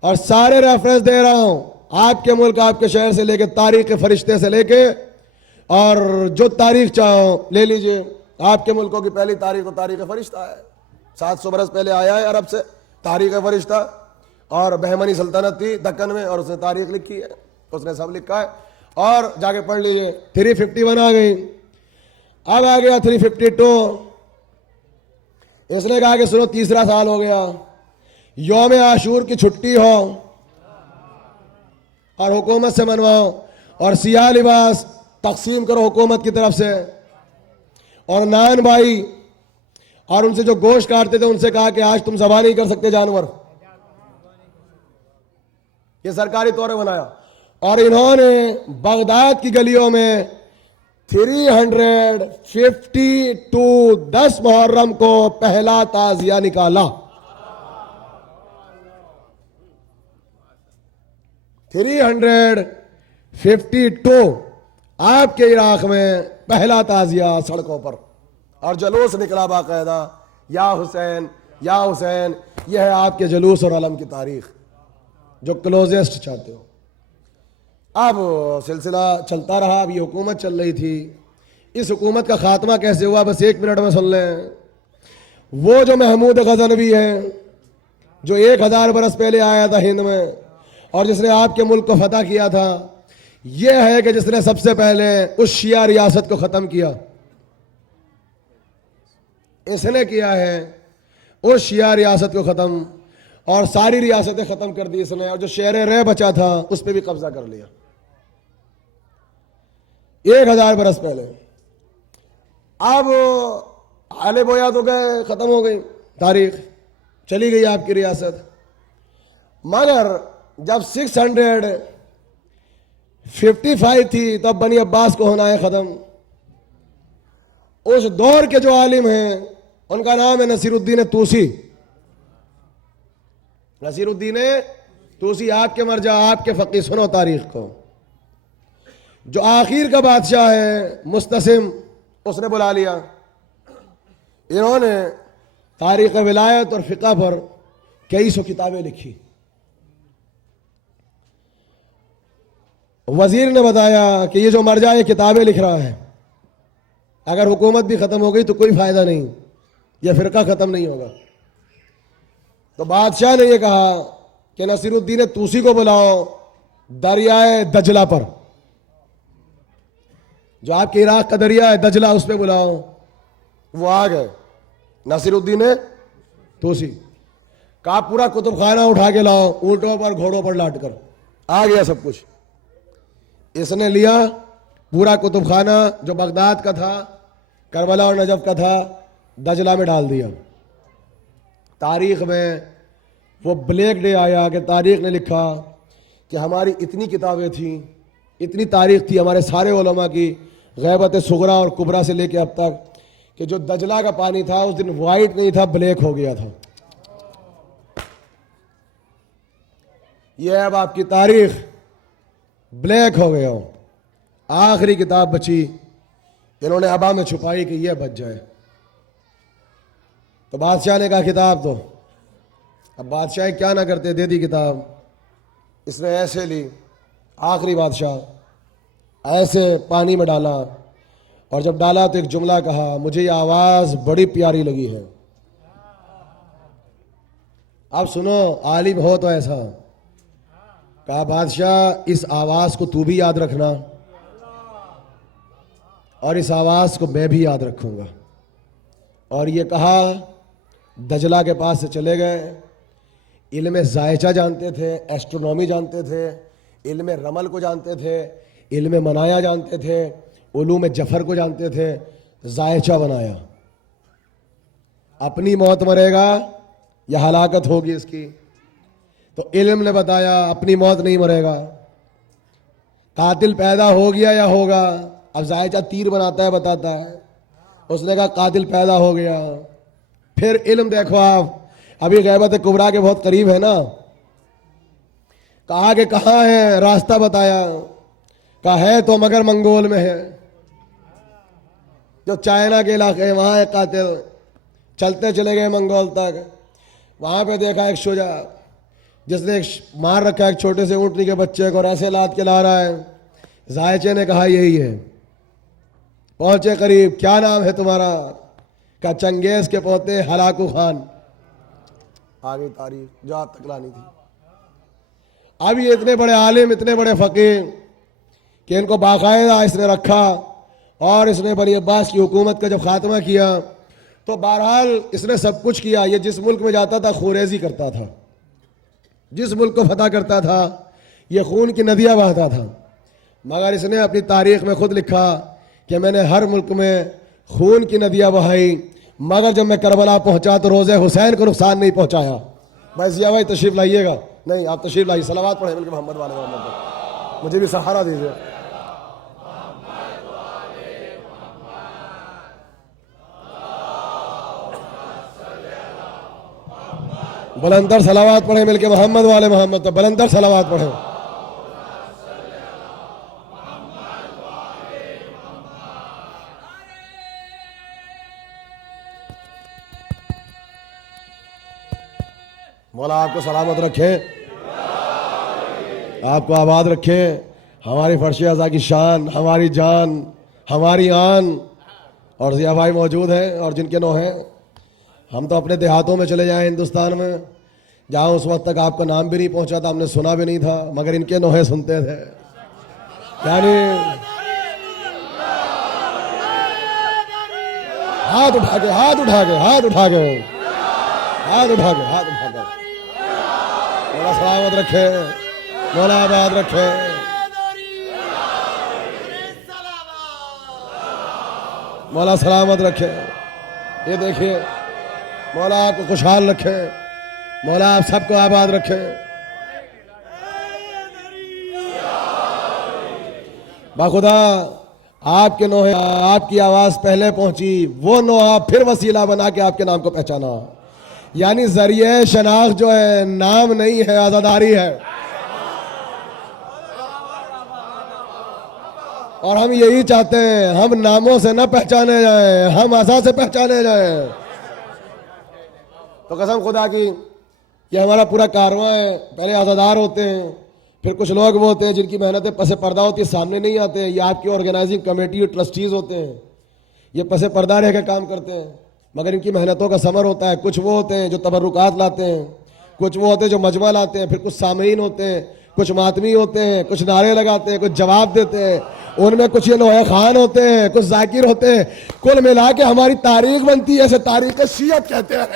और सारे रेफरेंस दे रहा हूं, आपके मुल्क आपके शहर से लेके तारीख के फरिश्ते से लेके, और जो तारीख चाहो ले लीजिए। आपके मुल्कों की पहली तारीख तो तारीख फरिश्ता है, 700 बरस पहले आया है अरब से तारीख फरिश्ता, और बहमनी सल्तनत थी दक्कन में, और उसने तारीख लिखी है, उसने सब लिखा है, और जाके पढ़ लीजिए। 351 आ गई, अब आ गया 352। इसने कहा कि सुनो, तीसरा साल हो गया, यौम आशूर की छुट्टी हो और हुकूमत से मनवाओ, और सियाह लिबास तकसीम करो हुकूमत की तरफ से, और नान भाई और उनसे जो गोश्त काटते थे उनसे कहा कि आज तुम ज़बा नहीं कर सकते जानवर, ये सरकारी तौर पर बनाया। और इन्होंने बगदाद की गलियों में 352 10 मुहर्रम को पहला ताजिया निकाला। 352 आपके इराक में पहला ताजिया सड़कों पर, और जलूस निकला बाकायदा, या हुसैन या हुसैन। यह है आपके जलूस और अलम की तारीख, जो क्लोजेस्ट चाहते हो। अब सिलसिला चलता रहा, अब ये हुकूमत चल रही थी। इस हुकूमत का खात्मा कैसे हुआ, बस 1 मिनट में सुन लें। वो जो महमूद गजनवी है, जो 1000 बरस पहले आया था हिंद में, और जिसने आपके मुल्क को फतह किया था, यह है कि जिसने सबसे पहले उस शिया रियासत को ख़त्म किया। इसने किया है उस शिया रियासत को ख़त्म, और सारी रियासतें ख़त्म कर दी इसने, और जो शहर रह बचा था उस पर भी कब्जा कर लिया 1000 बरस पहले। अब आले बोया तो गए, ख़त्म हो गई तारीख, चली गई आपकी रियासत। मगर जब 655 थी तब बनी अब्बास को होना है ख़त्म। उस दौर के जो आलिम हैं उनका नाम है नसीरुद्दीन तूसी। नसीरुद्दीन तूसी, आपके मरजा, आपके फ़कीह, सुनो तारीख को। जो आखिर का बादशाह है मुस्तसिम, उसने बुला लिया। इन्होंने तारीख विलायत और फ़िक़ह पर कई सौ किताबें लिखी। वजीर ने बताया कि ये जो मरजा ये किताबें लिख रहा है, अगर हुकूमत भी ख़त्म हो गई तो कोई फ़ायदा नहीं, यह फ़िरका ख़त्म नहीं होगा। तो बादशाह ने यह कहा कि नसीरुद्दीन तूसी को बुलाओ दरियाए दजला पर, जो आपके इराक का दरिया है दजला, उस पर बुलाओ। वो आ गए नसीरुद्दीन तूसी। कहा पूरा कुतुब खाना उठा के लाओ, ऊंटों पर घोड़ों पर लाट कर। आ गया सब कुछ। इसने लिया पूरा कुतुब खाना जो बगदाद का था, करबला और नजफ का था, दजला में डाल दिया। तारीख में वो ब्लैक डे आया कि तारीख ने लिखा कि हमारी इतनी किताबें थीं, इतनी तारीख थी हमारे सारे उलमा की, गैबत सुगरा और कुबरा से लेके अब तक, कि जो दजला का पानी था उस दिन वाइट नहीं था, ब्लैक हो गया था। यह अब आपकी तारीख ब्लैक हो गया हो। आखिरी किताब बची, इन्होंने हवा में छुपाई कि यह बच जाए। तो बादशाह ने कहा किताब दो। अब बादशाह क्या ना करते, दे दी किताब। इसने ऐसे ली, आखिरी बादशाह ऐसे पानी में डाला, और जब डाला तो एक जुमला कहा, मुझे ये आवाज़ बड़ी प्यारी लगी है। अब सुनो, आलिम हो तो ऐसा। कहा बादशाह इस आवाज़ को तू भी याद रखना, और इस आवाज़ को मैं भी याद रखूंगा। और ये कहा, दजला के पास से चले गए। इल्म जायचा जानते थे, एस्ट्रोनॉमी जानते थे, इल्म रमल को जानते थे, इल्म मनाया जानते थे, उलूम जफर को जानते थे। जायचा बनाया, अपनी मौत मरेगा या हलाकत होगी इसकी। तो इल्म ने बताया अपनी मौत नहीं मरेगा, कातिल पैदा हो गया या होगा। अब जायचा तीर बनाता है, बताता है। उसने कहा कातिल पैदा हो गया। फिर इल्म देखो आप, अभी गैबत कुबरा के बहुत करीब है ना। कहा कि कहाँ है, रास्ता बताया, कहा है तो मगर मंगोल में है, जो चाइना के इलाके है वहाँ एक कातिल। चलते चले गए मंगोल तक, वहाँ पे देखा एक शुजा जिसने मार रखा है एक छोटे से ऊँटनी के बच्चे को और ऐसे लाद के ला रहा है। जायचे ने कहा यही है। पहुंचे करीब, क्या नाम है तुम्हारा? का चंगेज के पोते हलाकू खान। आगे तारीफ जो आज तक लानी थी। अब ये इतने बड़े आलिम, इतने बड़े फकीर कि इनको बाकायदा इसने रखा और इसने बनी अब्बास की हुकूमत का जब खात्मा किया तो बहरहाल इसने सब कुछ किया। ये जिस मुल्क में जाता था खुरेजी करता था, जिस मुल्क को फतह करता था ये खून की नदियाँ बहाता था। मगर इसने अपनी तारीख में खुद लिखा कि मैंने हर मुल्क में खून की नदियाँ बहाई, मगर जब मैं करबला पहुंचा तो रोज़े हुसैन को नुकसान नहीं पहुंचाया। भाई जिया भाई तशरीफ लाइएगा। नहीं, आप तशरीफ लाइए, सलावत पढ़े बल्कि मोहम्मद वाले मोहम्मद को मुझे भी सहारा दीजिए। बुलंदर सलावत पढ़े मिलके मोहम्मद वाले मोहम्मद तो बुलंदर सलावत पढ़े। मौला आपको सलामत रखे, आपको आबाद रखे। हमारी फर्श अज़ा की शान, हमारी जान, हमारी आन। और जिया भाई मौजूद हैं और जिनके नो हैं। हम तो अपने देहातों में चले जाएं हिंदुस्तान में, जहाँ उस वक्त तक आपका नाम भी नहीं पहुंचा था, हमने सुना भी नहीं था, मगर इनके नोहे सुनते थे। यानी हाथ उठा के, हाथ उठा के, हाथ उठा के, हाथ उठा के, हाथ उठा के। मौला सलामत रखे, मौला आबाद रखे। मौला सलामत रखे। ये देखिए, मौला आपको खुशहाल रखे, मौला आप सबको आबाद रखे। बाखुदा आपके नोहे, आपकी आवाज पहले पहुंची, वो नोहा फिर वसीला बना के आपके नाम को पहचाना। यानी जरिए शनाख्त जो है नाम नहीं है, आजादारी है। और हम यही चाहते हैं, हम नामों से न पहचाने जाएं, हम आज़ा से पहचाने जाएं। तो कसम खुदा की ये हमारा पूरा कारवां है। पहले आज़ादार होते हैं, फिर कुछ लोग वो होते हैं जिनकी मेहनतें पसे पर्दा होती है, सामने नहीं आते हैं। ये आपकी ऑर्गेनाइजिंग कमेटी और ट्रस्टीज होते हैं, ये पसे पर्दा रह के काम करते हैं, मगर इनकी मेहनतों का समर होता है। कुछ वो होते हैं जो तबर्रुकात लाते हैं, कुछ वो होते हैं जो मजमा लाते हैं, फिर कुछ सामीन होते हैं, कुछ मातमी होते हैं, कुछ नारे लगाते हैं, कुछ जवाब देते हैं, उनमें कुछ ये लोहे खान होते हैं, कुछ जाकिर होते हैं। कुल मिला के हमारी तारीख बनती है, ऐसे तारीख शियत कहते हैं।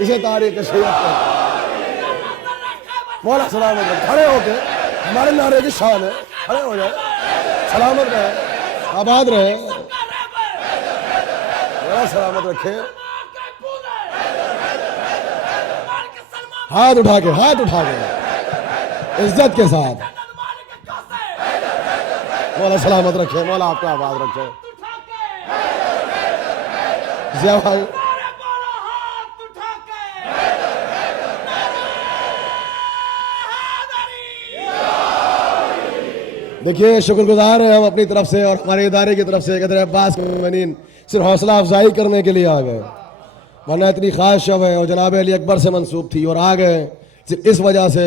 इसे तारीख शियत कहते हैं। मौला सलामत रहे, खड़े होके, हमारे नारे की शान है, खड़े हो जाए, सलामत रहे, आबाद रहे, मौला सलामत रखे। हाथ उठा के, हाथ उठा के, इज्जत के साथ मौला सलामत रखे, मौला आपको आबाद रखे। जिया भाई देखिए, शुक्रगुजार हैं हम अपनी तरफ से और हमारे इदारे की तरफ से। कहते हैं अब्बास मोमिनीन सिर्फ हौसला अफजाई करने के लिए आ गए, वरना इतनी ख्वाहिश शब है और जनाब अली अकबर से मंसूब थी, और आ गए सिर्फ इस वजह से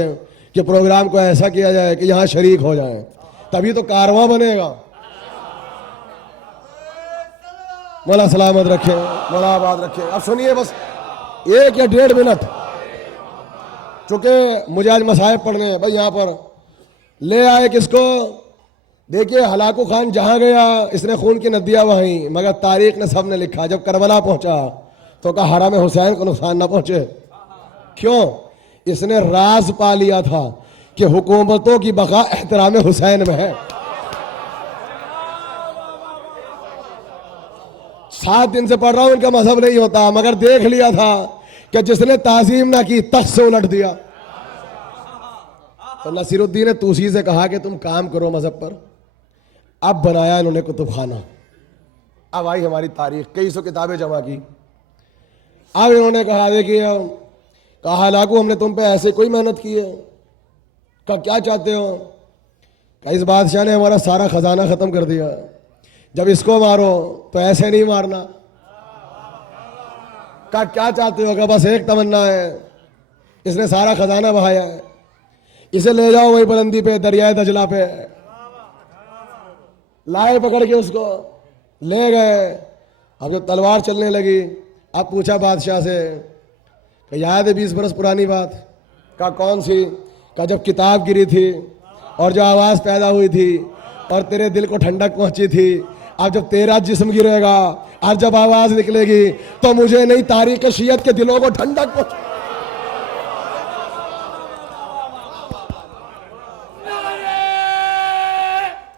कि प्रोग्राम को ऐसा किया जाए कि यहाँ शरीक हो जाए, तभी तो कारवां बनेगा। मौला सलामत रखे, मौला आबाद रखे। अब सुनिए बस 1 या 1.5 मिनट, चूंकि मुझे आज मसाइब पढ़ने हैं भाई। यहाँ पर ले आए किसको? देखिए, हलाकू खान जहां गया इसने खून की नदियां बहाई, मगर तारीख ने सबने लिखा जब करबला पहुंचा तो कहा हरम हुसैन को नुकसान ना पहुंचे। क्यों? इसने राज पा लिया था कि हुकूमतों की बका एहतराम हुसैन में है। 7 दिन से पढ़ रहा हूं, इनका मजहब नहीं होता, मगर देख लिया था कि जिसने ताजीम ना की तख्त से उलट दिया। तो नसीरुद्दीन तूसी से कहा कि तुम काम करो मजहब पर। अब बनाया इन्होंने कुतुब खाना। अब आई हमारी तारीख, कई सौ किताबें जमा की। अब इन्होंने कहा देखिए, कहा हालांकि हमने तुम पे ऐसे कोई मेहनत की है, कहा क्या चाहते हो, कहा इस बादशाह ने हमारा सारा खजाना खत्म कर दिया, जब इसको मारो तो ऐसे नहीं मारना। कहा क्या चाहते हो, कहा बस एक तमन्ना है, इसने सारा खजाना बहाया है, इसे ले जाओ वही बुलंदी पे, दरियाए दजला पे। लाए पकड़ के उसको ले गए। अब जब तलवार चलने लगी, अब पूछा बादशाह से, याद है 20 बरस पुरानी बात? कहा कौन सी? कहा जब किताब गिरी थी और जो आवाज पैदा हुई थी और तेरे दिल को ठंडक पहुंची थी, अब जब तेरा जिस्म गिरेगा और जब आवाज निकलेगी तो मुझे नहीं, तारीख शियत के दिलों को ठंडक पहुंचे।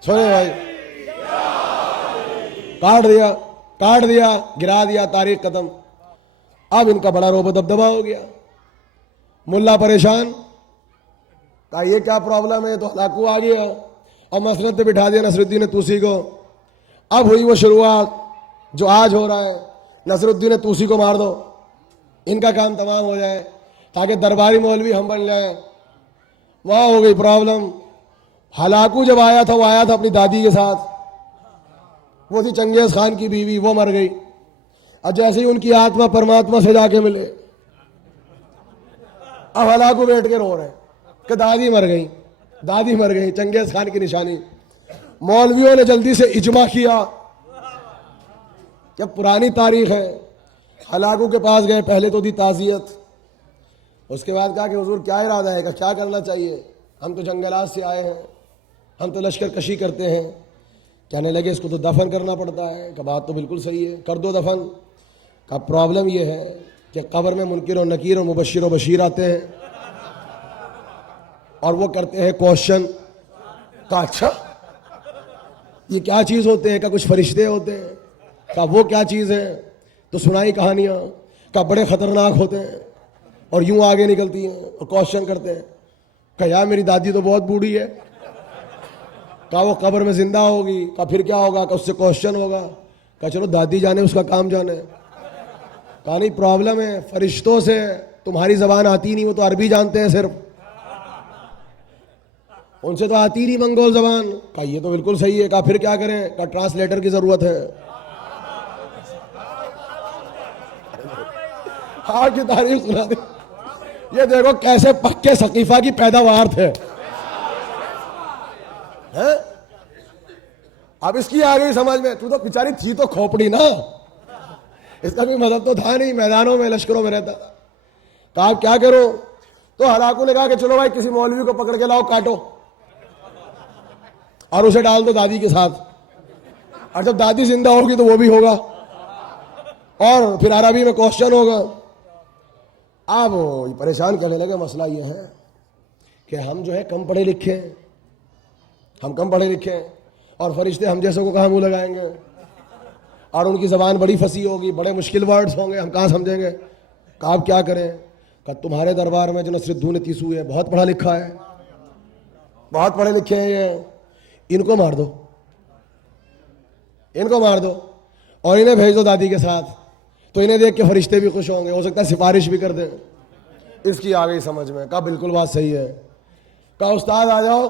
छोड़े भाई, काट दिया, गिरा दिया, तारीख खत्म। अब इनका बड़ा रोब दबदबा हो गया। मुल्ला परेशान, कहा ये क्या प्रॉब्लम है, तो हलाकू आ गया और मसरत पे बिठा दिया नसरुद्दीन तूसी को। अब हुई वो शुरुआत जो आज हो रहा है, नसरुद्दीन तूसी को मार दो, इनका काम तमाम हो जाए, ताकि दरबारी मौलवी हम बन जाए। वहां हो गई प्रॉब्लम। हलाकू जब आया था, वो आया था अपनी दादी के साथ, वो थी चंगेज खान की बीवी, वो मर गई। और जैसे ही उनकी आत्मा परमात्मा से जाके मिले, अब हलाकू बैठ के रो रहे कि दादी मर गई, दादी मर गई, चंगेज खान की निशानी। मौलवियों ने जल्दी से इजमा किया कि पुरानी तारीख है। हलाकू के पास गए, पहले तो दी ताज़ियत, उसके बाद कहा कि हुजूर क्या इरादा है, क्या करना चाहिए, हम तो जंगलात से आए हैं, हम तो लश्कर कशी करते हैं। कहने लगे इसको तो दफन करना पड़ता है। कि बात तो बिल्कुल सही है, कर दो दफन। का प्रॉब्लम यह है कि कब्र में मुनकिर और नकीर और मुबशिर और बशीर आते हैं और वो करते हैं क्वेश्चन। का अच्छा ये क्या चीज़ होते हैं? का कुछ फरिश्ते होते हैं? का वो क्या चीज़ है? तो सुनाई कहानियाँ, का बड़े ख़तरनाक होते हैं और यूं आगे निकलती हैं और क्वेश्चन करते हैं। का यार मेरी दादी तो बहुत बूढ़ी है, का वो कब्र में जिंदा होगी, का फिर क्या होगा, का उससे क्वेश्चन होगा। का चलो दादी जाने, उसका काम जाने। का नहीं, प्रॉब्लम है फरिश्तों से, तुम्हारी जबान आती नहीं, वो तो अरबी जानते हैं सिर्फ, उनसे तो आती नहीं मंगोल जबान। का ये तो बिल्कुल सही है। का फिर क्या करें? का ट्रांसलेटर की जरूरत है। हाँ की तारीफ सुना दी। ये देखो कैसे पक्के सकीफा की पैदावार थे। है? अब इसकी आ गई समझ में, तू तो बेचारी थी तो खोपड़ी ना, इसका भी मतलब तो था नहीं, मैदानों में लश्करों में रहता था। कहा क्या करो? तो हलाकू ने कहा कि चलो भाई किसी मौलवी को पकड़ के लाओ, काटो और उसे डाल दो दादी के साथ, और जब दादी जिंदा होगी तो वो भी होगा और फिर अरबी में क्वेश्चन होगा। अब परेशान करने लगे। मसला यह है कि हम जो है कम पढ़े लिखे हैं, हम कम पढ़े लिखे हैं और फरिश्ते हम जैसे को कहाँ मुंह लगाएंगे, और उनकी ज़बान बड़ी फंसी होगी, बड़े मुश्किल वर्ड्स होंगे, हम कहाँ समझेंगे। कहा आप क्या करें? कहा तुम्हारे दरबार में जो नसरुद्दीन तीसू है बहुत पढ़ा लिखा है, बहुत पढ़े लिखे हैं ये, इनको मार दो, इनको मार दो और इन्हें भेज दो दादी के साथ, तो इन्हें देख के फरिश्ते भी खुश होंगे, हो सकता है सिफारिश भी कर दें। इसकी आ गई समझ में। कहा बिल्कुल बात सही है। कहा उस्ताद आ जाओ,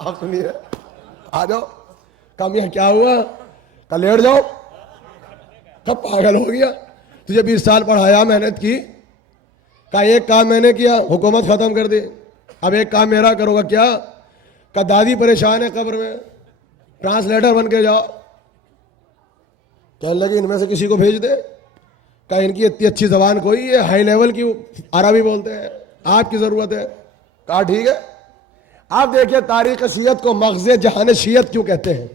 आप सुनिए, आ जाओ। कहा यह क्या हुआ? कहा लेट जाओ। कब पागल हो गया? तुझे 20 साल पढ़ाया, मेहनत की। कहा एक काम मैंने किया, हुकूमत खत्म कर दी, अब एक काम मेरा करोगा क्या? कहा दादी परेशान है कब्र में, ट्रांसलेटर बन के जाओ। कहने लगे इनमें से किसी को भेज दे। कहा इनकी इतनी अच्छी जबान कोई, ये हाई लेवल की अरबी बोलते हैं, आपकी जरूरत है। कहा ठीक है। आप देखिए तारीख शियत को मग़ज़े जहान शियत क्यों कहते हैं?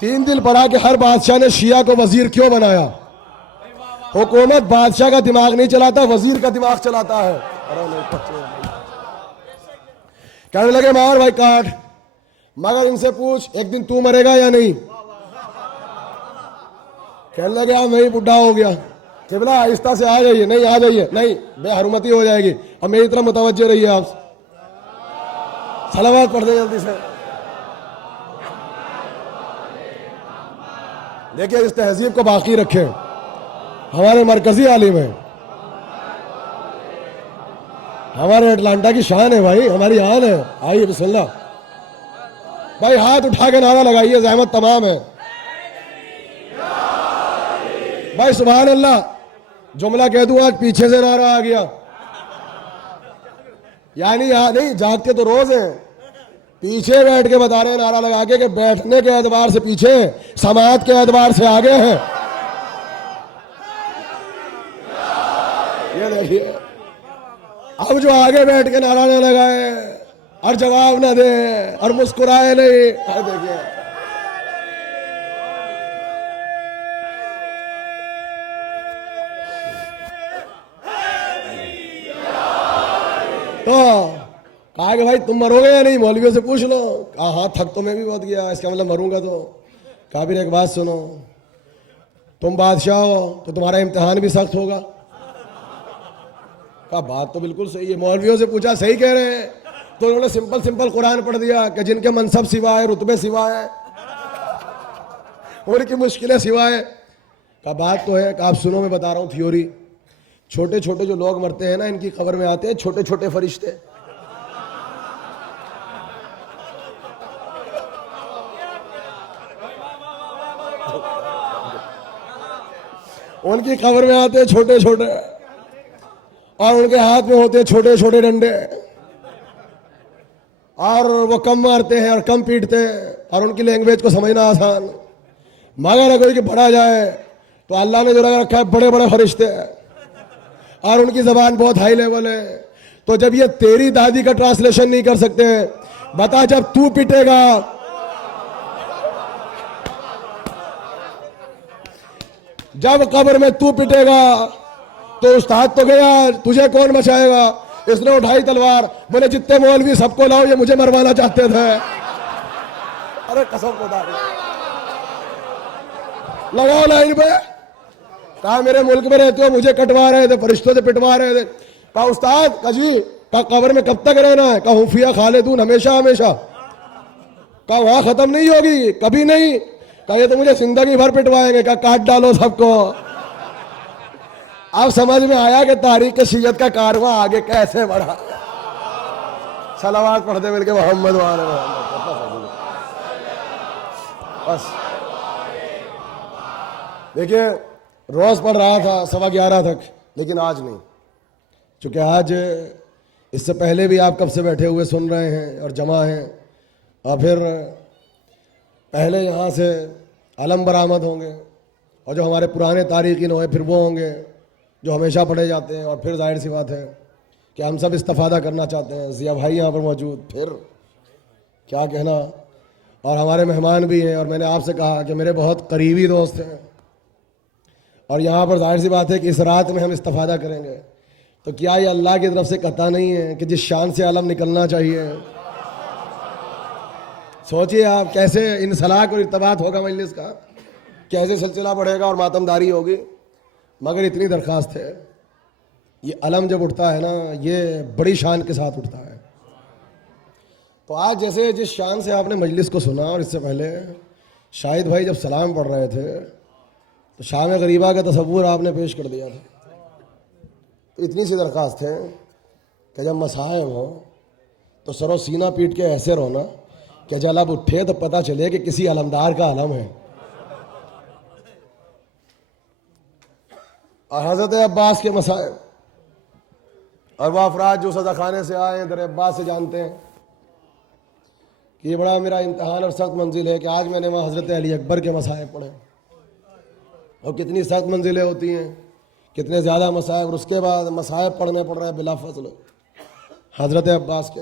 3 दिन पढ़ा कि हर बादशाह ने शिया को वजीर क्यों बनाया? हुकूमत बादशाह का दिमाग नहीं चलाता, वजीर का दिमाग चलाता है। कहने लगे मार भाई काट, मगर इनसे पूछ एक दिन तू मरेगा या नहीं। कहने लगे आप मैं ही बुढ़ा हो गया। किबला आहिस्ता से आ जाइए, नहीं आ जाइए, नहीं बेहरमती हो जाएगी, और मेरी तरफ मुतवज्जे रहिए। आप सलावत पढ़ दे जल्दी से। देखिए इस तहजीब को बाकी रखें। हमारे मरकजी आलिम है, हमारे अटलांटा की शान है भाई, हमारी आन है। आइए बिस्मिल्लाह भाई, हाथ उठा के नारा लगाइए, जहमत तमाम है भाई। सुभान अल्लाह, जुमला कह दूं आज पीछे से नारा आ गया, यानी यहां नहीं जागते तो रोज है, पीछे बैठ के बता रहे हैं नारा लगा के कि बैठने के एतबार से पीछे, समाज के एतबार से आगे हैं। ये देखिए, अब जो आगे बैठ के नारा न लगाए और जवाब न दे और मुस्कुराए नहीं, देखिए तो कहा कि भाई तुम मरोगे या नहीं, मौलवियों से पूछ लो। कहा हाँ, थक तो मैं भी बहुत गया, इसका मतलब मरूंगा। तो कहा भी एक बात सुनो, तुम बादशाह हो तो तुम्हारा इम्तिहान भी सख्त होगा। कहा बात तो बिल्कुल सही है। मौलवियों से पूछा सही कह रहे हैं, तो उन्होंने सिंपल सिंपल कुरान पढ़ दिया कि जिनके मनसब सिवा है, रुतबे सिवा है, उनकी मुश्किलें सिवा है। कहा बात तो है। कहा आप सुनो, मैं बता रहा हूँ थ्योरी। छोटे छोटे जो लोग मरते हैं ना, इनकी कब्र में आते हैं छोटे छोटे फरिश्ते। उनकी कब्र में आते हैं छोटे छोटे, और उनके हाथ में होते हैं छोटे छोटे डंडे, और वो कम मारते हैं और कम पीटते हैं, और उनकी लैंग्वेज को समझना आसान। मगर अगर कोई पढ़ा जाए तो अल्लाह ने जो रखा है बड़े बड़े फरिश्ते हैं, और उनकी जबान बहुत हाई लेवल है। तो जब ये तेरी दादी का ट्रांसलेशन नहीं कर सकते, बता जब तू पिटेगा, जब कब्र में तू पिटेगा तो उस्ताद तो गया, तुझे कौन बचाएगा। इसने उठाई तलवार, बोले जितने मौलवी सबको लाओ, ये मुझे मरवाना चाहते थे। अरे कसम खुदा, लगाओ लाइन पे। कहा मेरे मुल्क में रहते हो, मुझे कटवा रहे थे, फरिश्तों से पिटवा रहे थे। कहा उस्ताद कजी, कहा कब्र में कब तक रहना है। कहा हुफिया खालिदून, हमेशा हमेशा। कहा वहां खत्म नहीं होगी, कभी नहीं। कहा ये तो मुझे जिंदगी भर पिटवाएंगे। कहा काट डालो सबको। अब समझ में आया कि तारीख के शीयत का कारवां आगे कैसे बढ़ा। सलावात पढ़ते मिलके मोहम्मद वाले मोहम्मद। बस देखिए, रोज पढ़ रहा था 11:15 तक, लेकिन आज नहीं, क्योंकि आज इससे पहले भी आप कब से बैठे हुए सुन रहे हैं और जमा हैं, और फिर पहले यहाँ से अलम बरामद होंगे, और जो हमारे पुराने तारीखी नोए फिर वो होंगे जो हमेशा पढ़े जाते हैं। और फिर जाहिर सी बात है कि हम सब इस्तिफादा करना चाहते हैं। जिया भाई यहाँ पर मौजूद, फिर क्या कहना, और हमारे मेहमान भी हैं। और मैंने आपसे कहा कि मेरे बहुत करीबी दोस्त हैं, और यहाँ पर जाहिर सी बात है कि इस रात में हम इस्तिफादा करेंगे। तो क्या ये अल्लाह की तरफ से कता नहीं है कि जिस शान से आलम निकलना चाहिए। सोचिए आप कैसे इंसलाक और इर्तबात होगा मजलिस का, कैसे सिलसिला बढ़ेगा और मातमदारी होगी। मगर इतनी दरख्वास्त है, ये अलम जब उठता है ना, ये बड़ी शान के साथ उठता है। तो आज जैसे जिस शान से आपने मजलिस को सुना, और इससे पहले शाहिद भाई जब सलाम पढ़ रहे थे तो शाम गरीबा का तसव्वुर आपने पेश कर दिया था। तो इतनी सी दरख्वास्त है कि जब मसाइब हो तो सरो सीना पीट के ऐसे रोना कि जब अब उठे तो पता चले कि किसी अलमदार का अलम है। और हज़रत अब्बास के मसाइब, और वह अफराद जो सदा खाने से आए हैं दर अब्बास से जानते हैं कि ये बड़ा मेरा इम्तहान और सख्त मंजिल है कि आज मैंने वहाँ हज़रत अली अकबर के मसाइब पढ़े। और कितनी सख्त मंजिलें होती हैं, कितने ज़्यादा मसाइब, और उसके बाद मसाइब पढ़ने पड़ रहे हैं बिला फजल हज़रत अब्बास के।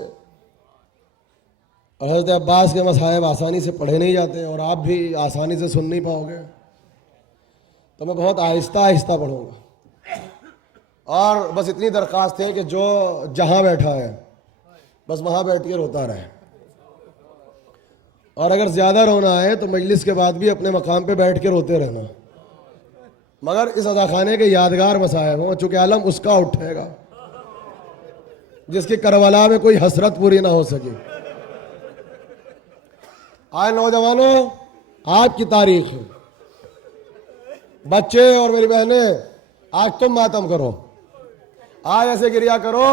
और हज़रत अब्बास के मसाइब आसानी से पढ़े नहीं जाते, और आप भी आसानी से सुन नहीं पाओगे। तो मैं बहुत आहिस्ता आहिस्ता पढ़ूँगा, और बस इतनी दरख्वास्त है कि जो जहाँ बैठा है बस वहाँ बैठ के रोता रहे। और अगर ज़्यादा रोना है तो मजलिस के बाद भी अपने मकाम पे बैठ के रोते रहना, मगर इस अदाखाने के यादगार मसाइब हों, चूँकि आलम उसका उठेगा जिसकी करबला में कोई हसरत पूरी ना हो सके। आए नौजवानों, आज की तारीख है, बच्चे और मेरी बहनें, आज तुम मातम करो, आज ऐसे गिरिया करो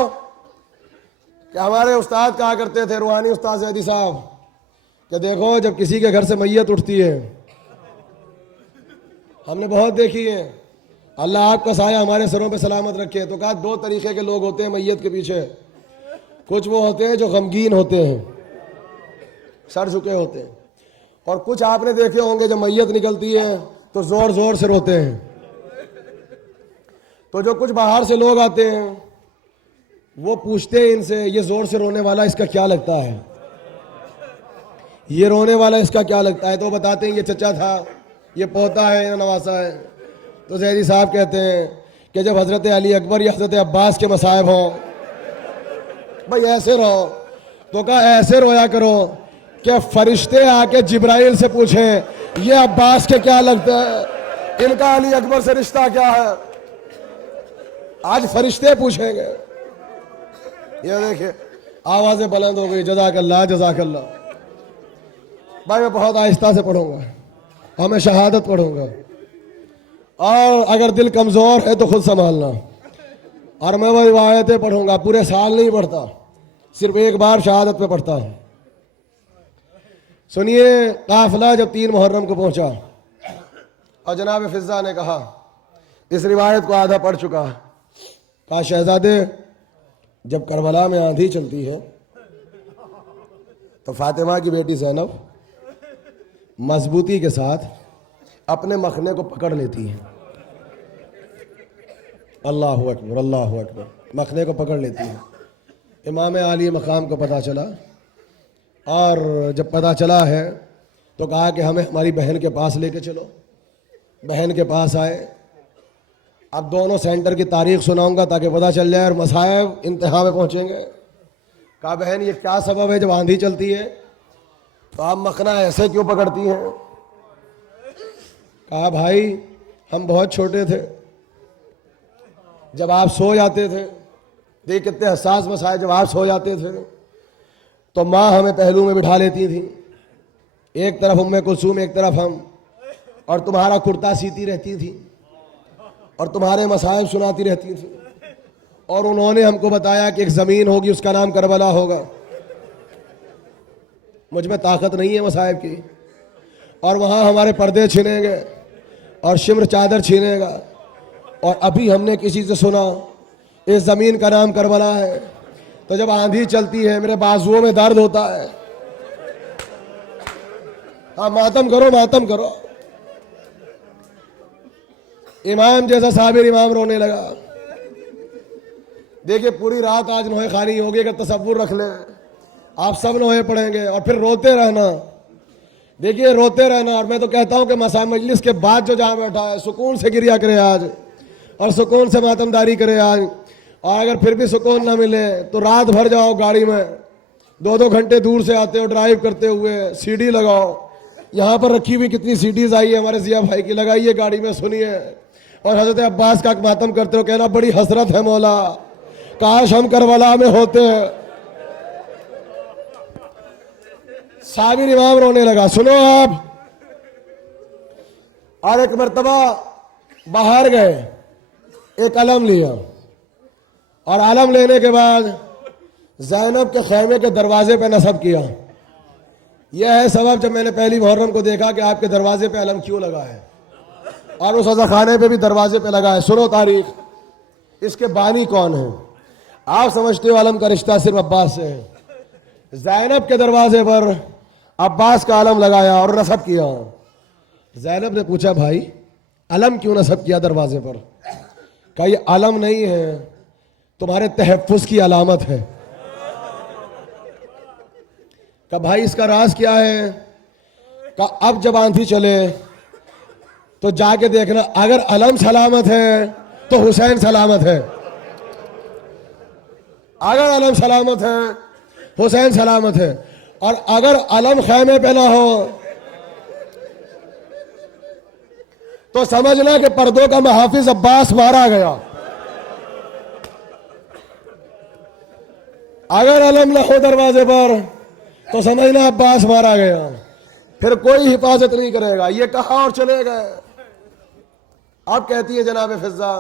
कि हमारे उस्ताद कहा करते थे, रूहानी उस्ताद सैदी साहब, कि देखो जब किसी के घर से मैयत उठती है, हमने बहुत देखी है, अल्लाह आपका साया हमारे सरों पे सलामत रखे, तो कहा दो तरीके के लोग होते हैं मैयत के पीछे। कुछ वो होते हैं जो गमगीन होते हैं, सर झुके होते हैं, और कुछ आपने देखे होंगे जब मैयत निकलती है तो जोर जोर से रोते हैं। तो जो कुछ बाहर से लोग आते हैं वो पूछते हैं इनसे, ये जोर से रोने वाला इसका क्या लगता है, ये रोने वाला इसका क्या लगता है? तो बताते हैं ये चचा था, ये पोता है, ये नवासा है। तो ज़ैदी साहब कहते हैं कि जब हज़रत अली अकबर या हज़रत अब्बास के मसाइब हों, भाई ऐसे रहो। तो कहा ऐसे रोया करो कि फरिश्ते आके जिब्राइल से पूछें ये अब्बास के क्या लगता है, इनका अली अकबर से रिश्ता क्या है। आज फरिश्ते पूछेंगे। ये देखिए आवाजें बुलंद हो गई, जज़ाकल्लाह जज़ाकल्लाह। भाई मैं बहुत आहिस्ता से पढ़ूंगा और मैं शहादत पढ़ूंगा, और अगर दिल कमजोर है तो खुद संभालना। और मैं वो रिवायतें पढ़ूंगा, पूरे साल नहीं पढ़ता, सिर्फ एक बार शहादत पे पढ़ता हूं। सुनिए, काफिला जब 3 मुहर्रम को पहुंचा और जनाब फिजा ने कहा, इस रिवायत को आधा पढ़ चुका, कहा शहजादे जब करबला में आंधी चलती है तो फातिमा की बेटी ज़ैनब मजबूती के साथ अपने मखने को पकड़ लेती है। अल्लाह अकबर अल्लाह अकबर, मखने को पकड़ लेती है। इमाम आली मकाम को पता चला, और जब पता चला है तो कहा कि हमें हमारी बहन के पास लेके चलो। बहन के पास आए। अब दोनों सेंटर की तारीख सुनाऊंगा ताकि पता चल जाए और मसाइब इंतहा में पहुंचेंगे। कहा बहन ये क्या सबब है जब आंधी चलती है तो आप मखना ऐसे क्यों पकड़ती हैं? कहा भाई हम बहुत छोटे थे, जब आप सो जाते थे, देख कितने हसास मसाइल, जब आप सो जाते थे तो माँ हमें पहलू में बिठा लेती थी, एक तरफ उम्मे कुलसूम एक तरफ हम, और तुम्हारा कुर्ता सीती रहती थी और तुम्हारे मसाइल सुनाती रहती थी। और उन्होंने हमको बताया कि एक ज़मीन होगी उसका नाम करबला होगा। मुझ में ताकत नहीं है मसाइब की, और वहाँ हमारे पर्दे छीनेंगे और शिम्र चादर छीनेगा। और अभी हमने किसी से सुना इस ज़मीन का नाम करबला है, तो जब आंधी चलती है मेरे बाजुओं में दर्द होता है। हाँ मातम करो मातम करो। इमाम जैसा साबिर इमाम रोने लगा। देखिए पूरी रात आज नोहे खानी होगी, अगर तसव्वुर रख लें आप सब नोहे पढ़ेंगे और फिर रोते रहना। देखिए रोते रहना। और मैं तो कहता हूं कि मसा मजलिस के बाद जो जहां बैठा है सुकून से गिरिया करे आज, और सुकून से मातमदारी करे आज। और अगर फिर भी सुकून ना मिले तो रात भर जाओ गाड़ी में, 2-2 घंटे दूर से आते हो ड्राइव करते हुए, सीडी लगाओ। यहाँ पर रखी हुई कितनी सीडीज आई है हमारे जिया भाई की, लगाइए गाड़ी में, सुनिए और हजरत अब्बास का मातम करते हो, कहना बड़ी हसरत है मौला, काश हम करबला में होते। साबिर इमाम रोने लगा। सुनो आप, और एक मर्तबा बाहर गए, एक अलम लिया, और अलम लेने के बाद ज़ैनब के खैमे के दरवाजे पे नस्ब किया। यह है सबब जब मैंने पहली मुहर्रम को देखा कि आपके दरवाजे पे अलम क्यों लगा है, और उस अज़ाखाने पे भी दरवाजे पे लगा है। सुनो तारीख, इसके बानी कौन है? आप समझते हो अलम का रिश्ता सिर्फ अब्बास से है। ज़ैनब के दरवाजे पर अब्बास का अलम लगाया और नस्ब किया। ज़ैनब ने पूछा भाई अलम क्यों नस्ब किया दरवाजे पर? कहा ये अलम नहीं है, तुम्हारे तहफ़्फ़ुज़ की अलामत है। कहा भाई इसका राज क्या है? कहा अब जब आंधी चले तो जाके देखना, अगर अलम सलामत है तो हुसैन सलामत है, अगर अलम सलामत है हुसैन सलामत है, और अगर अलम खैमे पे ना हो तो समझना कि पर्दों का मुहाफिज अब्बास मारा गया। अगर अलम ना हो दरवाजे पर तो समझना अब्बास मारा गया, फिर कोई हिफाजत नहीं करेगा। ये कहा और चले गए। अब कहती है जनाब फिजा,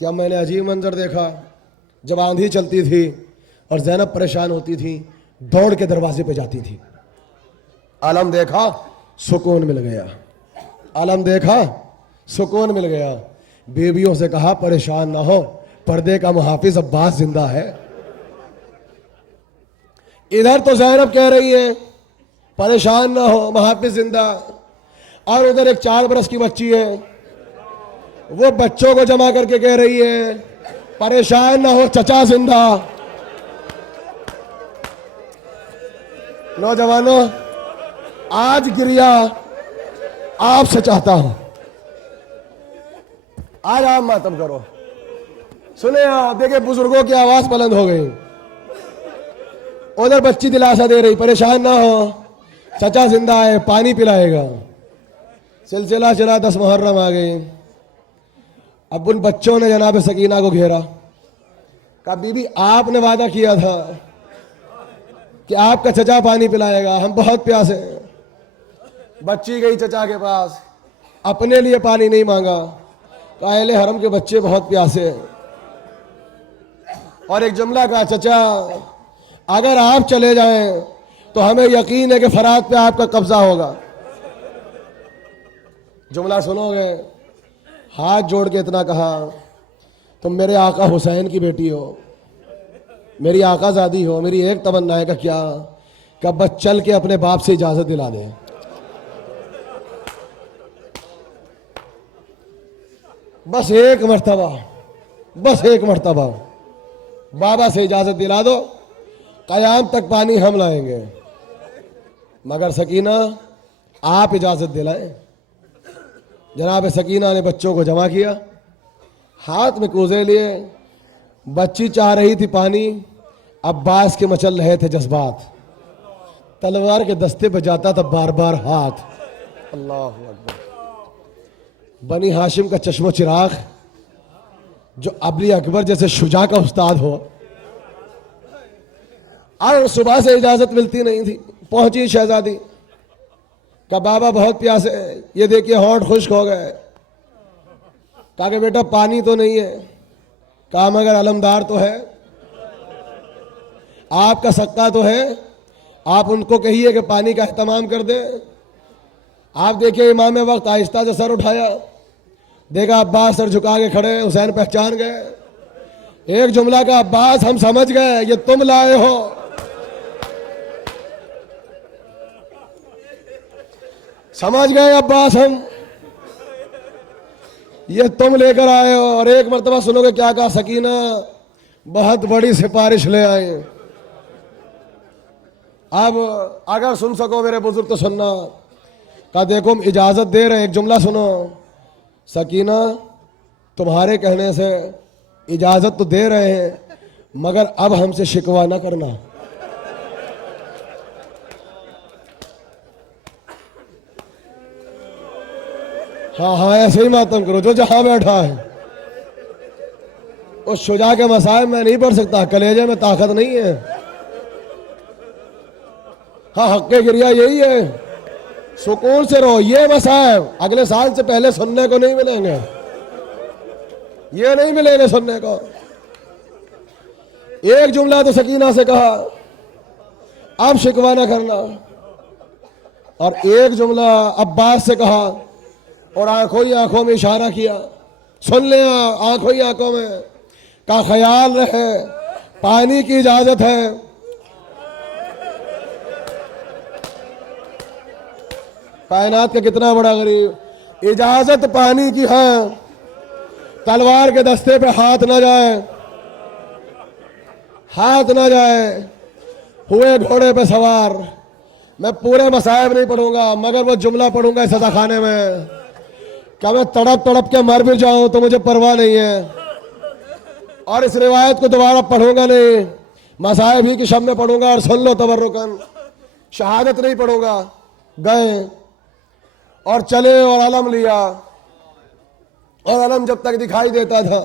क्या मैंने अजीब मंजर देखा जब आंधी चलती थी और ज़ैनब परेशान होती थी, दौड़ के दरवाजे पे जाती थी। आलम देखा, सुकून मिल गया। आलम देखा, सुकून मिल गया। बीवियों से कहा परेशान ना हो, पर्दे का मुहाफिज अब्बास जिंदा है। इधर तो ज़ैनब कह रही है परेशान ना हो, मुहाफिज जिंदा, और उधर एक 4 बरस की बच्ची है, वो बच्चों को जमा करके कह रही है परेशान ना हो, चचा जिंदा। नौजवानों, आज गिरिया आपसे चाहता हूं, आज आप मातम करो। सुने आप, देखिए बुजुर्गों की आवाज बुलंद हो गई। उधर बच्ची दिलासा दे रही परेशान ना हो, चचा जिंदा है, पानी पिलाएगा। सिलसिला चला, 10 मुहर्रम आ गई। अब उन बच्चों ने जनाब सकीना को घेरा, कहा बीबी आपने वादा किया था कि आपका चचा पानी पिलाएगा, हम बहुत प्यासे हैं। बच्ची गई चचा के पास, अपने लिए पानी नहीं मांगा, कहा अहले हरम के बच्चे बहुत प्यासे हैं। और एक जुमला कहा, चचा अगर आप चले जाएं तो हमें यकीन है कि फरात पे आपका कब्जा होगा। जुमला सुनोगे? हाथ जोड़ के इतना कहा, तुम मेरे आका हुसैन की बेटी हो, मेरी आकाजादी हो, मेरी एक तमन्ना है। का क्या? कि बस चल के अपने बाप से इजाजत दिला दें। बस एक मर्तबा, बस एक मर्तबा बाबा से इजाजत दिला दो, कयाम तक पानी हम लाएंगे। मगर सकीना आप इजाजत दिलाएं। जनाब सकीना ने बच्चों को जमा किया, हाथ में कोजे लिए। बच्ची चाह रही थी पानी, अब्बास के मचल रहे थे जज्बात। तलवार के दस्ते पे जाता था बार बार हाथ। अल्लाह अकबर। बनी हाशिम का चश्मो चिराग, जो अबली अकबर जैसे शुजा का उस्ताद हो, और सुबह से इजाजत मिलती नहीं थी। पहुंची शहजादी, का बाबा बहुत प्यासे, ये देखिए होंठ खुश्क हो गए। कहा कि बेटा पानी तो नहीं है। कहा मगर अलमदार तो है, आपका सक्का तो है, आप उनको कहिए कि पानी का एहतमाम कर दें। आप देखिए इमाम वक्त आहिस्ता से सर उठाया, देखा अब्बास सर झुका के खड़े। हुसैन पहचान गए। एक जुमला का, अब्बास हम समझ गए ये तुम लाए हो। समझ गए अब्बास हम, ये तुम लेकर आए हो। और एक मर्तबा सुनोगे क्या कहा, सकीना बहुत बड़ी सिफारिश ले आए। अब अगर सुन सको मेरे बुजुर्ग तो सुनना। कहा देखो इजाजत दे रहे, एक जुमला सुनो। सकीना तुम्हारे कहने से इजाजत तो दे रहे हैं, मगर अब हमसे शिकवा ना करना। हाँ हाँ ऐसे ही मातम करो जो जहां बैठा है। उस शुजा के मसाइब में नहीं पढ़ सकता, कलेजे में ताकत नहीं है। हाँ हक्के गिरिया यही है, सुकून से रहो। ये मसाइब अगले साल से पहले सुनने को नहीं मिलेंगे, ये नहीं मिलेंगे सुनने को। एक जुमला तो सकीना से कहा, अब शिकवा ना करना। और एक जुमला अब्बास से कहा, और आंखों ही आंखों में इशारा किया, सुन ले आंखों ही आंखों में। का ख्याल रहे पानी की इजाजत है। कायनात का कितना बड़ा गरीब, इजाजत पानी की है। तलवार के दस्ते पे हाथ ना जाए, हाथ ना जाए। हुए घोड़े पे सवार। मैं पूरे मसाइब नहीं पढ़ूंगा, मगर वो जुमला पढ़ूंगा सजा खाने में। क्या मैं तड़प तड़प के मर भी जाऊं तो मुझे परवाह नहीं है। और इस रिवायत को दोबारा पढ़ूंगा नहीं, मसाइब ही की शब में पढ़ूंगा। और सुन लो तबर्रुकन, शहादत नहीं पढ़ूंगा। गए और चले और अलम लिया। और अलम जब तक दिखाई देता था,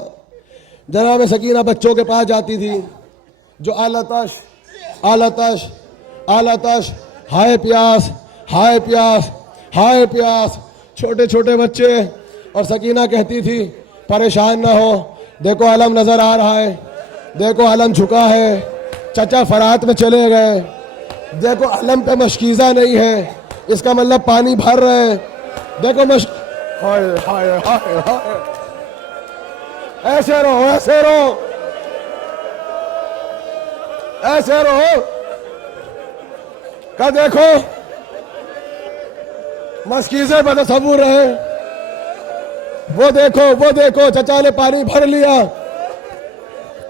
जनाब सकीना बच्चों के पास जाती थी, जो आलतश आलतश आलतश, हाय प्यास हाय प्यास हाय प्यास, छोटे छोटे बच्चे। और सकीना कहती थी परेशान ना हो, देखो अलम नजर आ रहा है, देखो अलम झुका है, चचा फरात में चले गए। देखो अलम पे मशकीज़ा नहीं है, इसका मतलब पानी भर रहे हैं। देखो हाय हाय हाय हाय, ऐसे रहो ऐसे रहो ऐसे रहो। का देखो मशकीज़े पे तसव्वुर है। वो देखो चचा ने पानी भर लिया,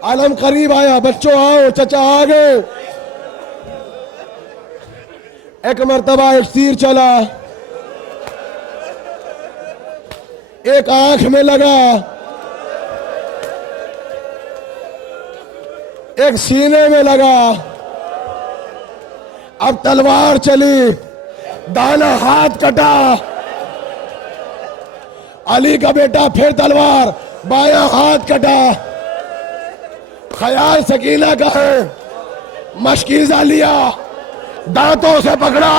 आलम करीब आया। बच्चों आओ, चचा आ गए। एक मर्तबा एक तीर चला, एक आंख में लगा, एक सीने में लगा। अब तलवार चली, दाना हाथ कटा। अली का बेटा फिर तलवार, बायां हाथ कटा। ख्याल सकीना का है, मशकीज़ा लिया, दांतों से पकड़ा,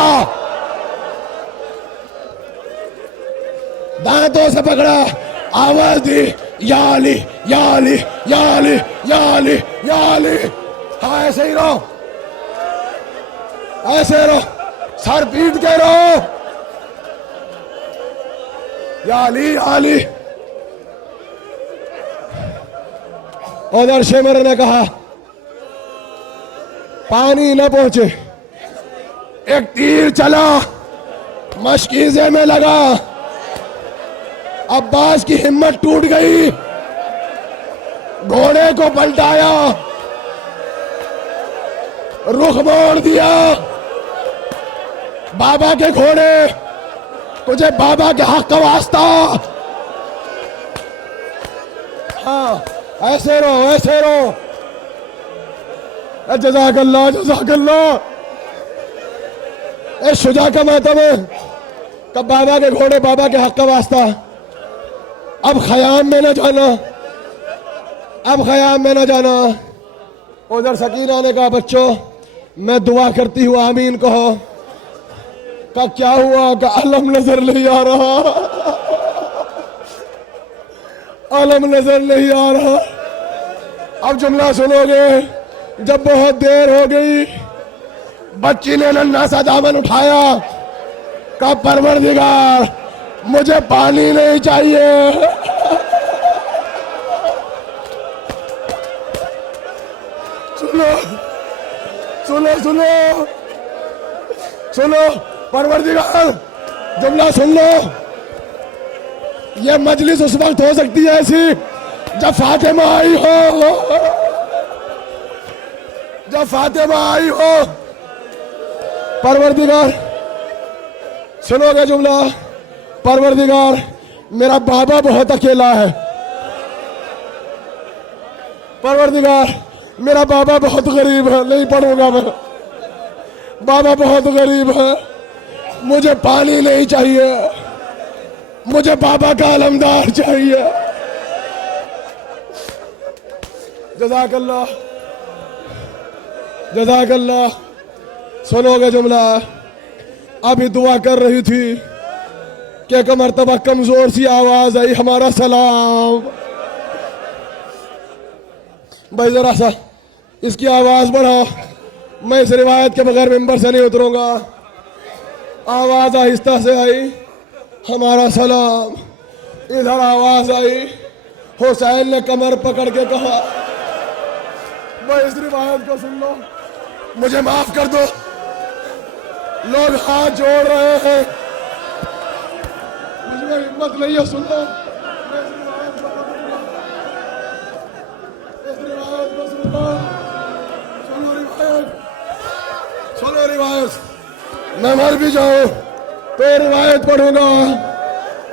दांतों से पकड़ा, आवाज दी, या अली या अली या अली या अली या अली। हाँ ऐसे ही रहो, ऐसे रहो, सर पीट के रहो, या अली या अली। उधर शेमर ने कहा पानी न पहुंचे। एक तीर चला, मशकीज़े में लगा। अब्बास की हिम्मत टूट गई, घोड़े को पलटाया, रुख मोड़ दिया। बाबा के घोड़े, तुझे बाबा के हक का वास्ता। हाँ ऐसे रहो, ऐसे रहो। जज़ाकल्लाह जज़ाकल्लाह। ए शुजा का मातम है, कब बाबा के घोड़े, बाबा के हक का वास्ता। अब खयाम में न जाना, अब खयाम में न जाना। उधर सकीना ने कहा बच्चों मैं दुआ करती हूँ, आमीन कहो। का क्या हुआ? का अलम नजर नहीं आ रहा, अलम नजर नहीं आ रहा। अब जुमला सुनोगे, जब बहुत देर हो गई, बच्ची ने नन्हा सा दामन उठाया, का परवरदिगार मुझे पानी नहीं चाहिए। सुनो सुनो सुनो सुनो, परवरदिगार जुमला सुन लो। यह मजलिस उस वक्त हो सकती है ऐसी जब फातिमा आई हो, जब फातिमा आई हो। परवरदिगार सुनोगे जुमला, परवरदिगार मेरा बाबा बहुत अकेला है। परवरदिगार मेरा बाबा बहुत गरीब है, नहीं पढ़ूंगा मैं। बाबा बहुत गरीब है, मुझे पानी नहीं चाहिए, मुझे बाबा का अलमदार चाहिए। जज़ाकल्लाह जज़ाकल्लाह। सुनोगे जुमला, अभी दुआ कर रही थी कि एक मर्तबा कमजोर सी आवाज आई, हमारा सलाम। भाई जरा सा इसकी आवाज बढ़ाओ, मैं इस रिवायत के बगैर मिंबर से नहीं उतरूंगा। आवाज आहिस्ता से आई, हमारा सलाम। इधर आवाज आई, हुसैन ने कमर पकड़ के कहा, भाई इस रिवायत को सुन लो, मुझे माफ कर दो। लोग हाथ जोड़ रहे हैं, मुझे हिम्मत नहीं है, सुन लो। इस रिवायत को सुन लो, सुनो रिवायत, सुनो रिवायत। मैं मर भी जाऊं तो रिवायत पढ़ूंगा।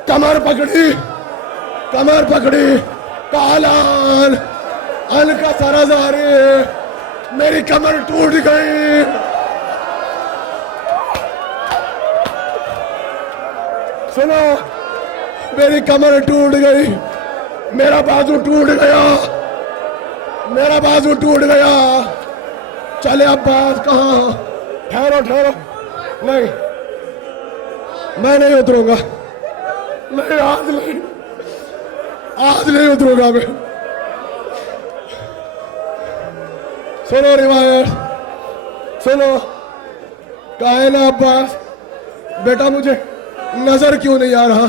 कमर पकड़ी, कमर पकड़ी, कालान अल का सराजारी, मेरी कमर टूट गई। सुनो, मेरी कमर टूट गई, मेरा बाजू टूट गया, मेरा बाजू टूट गया। चले अब्बास कहाँ? ठहरो ठहरो, नहीं मैं नहीं उतरूंगा, नहीं आज नहीं, आज नहीं उतरूंगा मैं। सुनो रिवायत, सुनो। कहा है ना अब्बास, बेटा मुझे नजर क्यों नहीं आ रहा?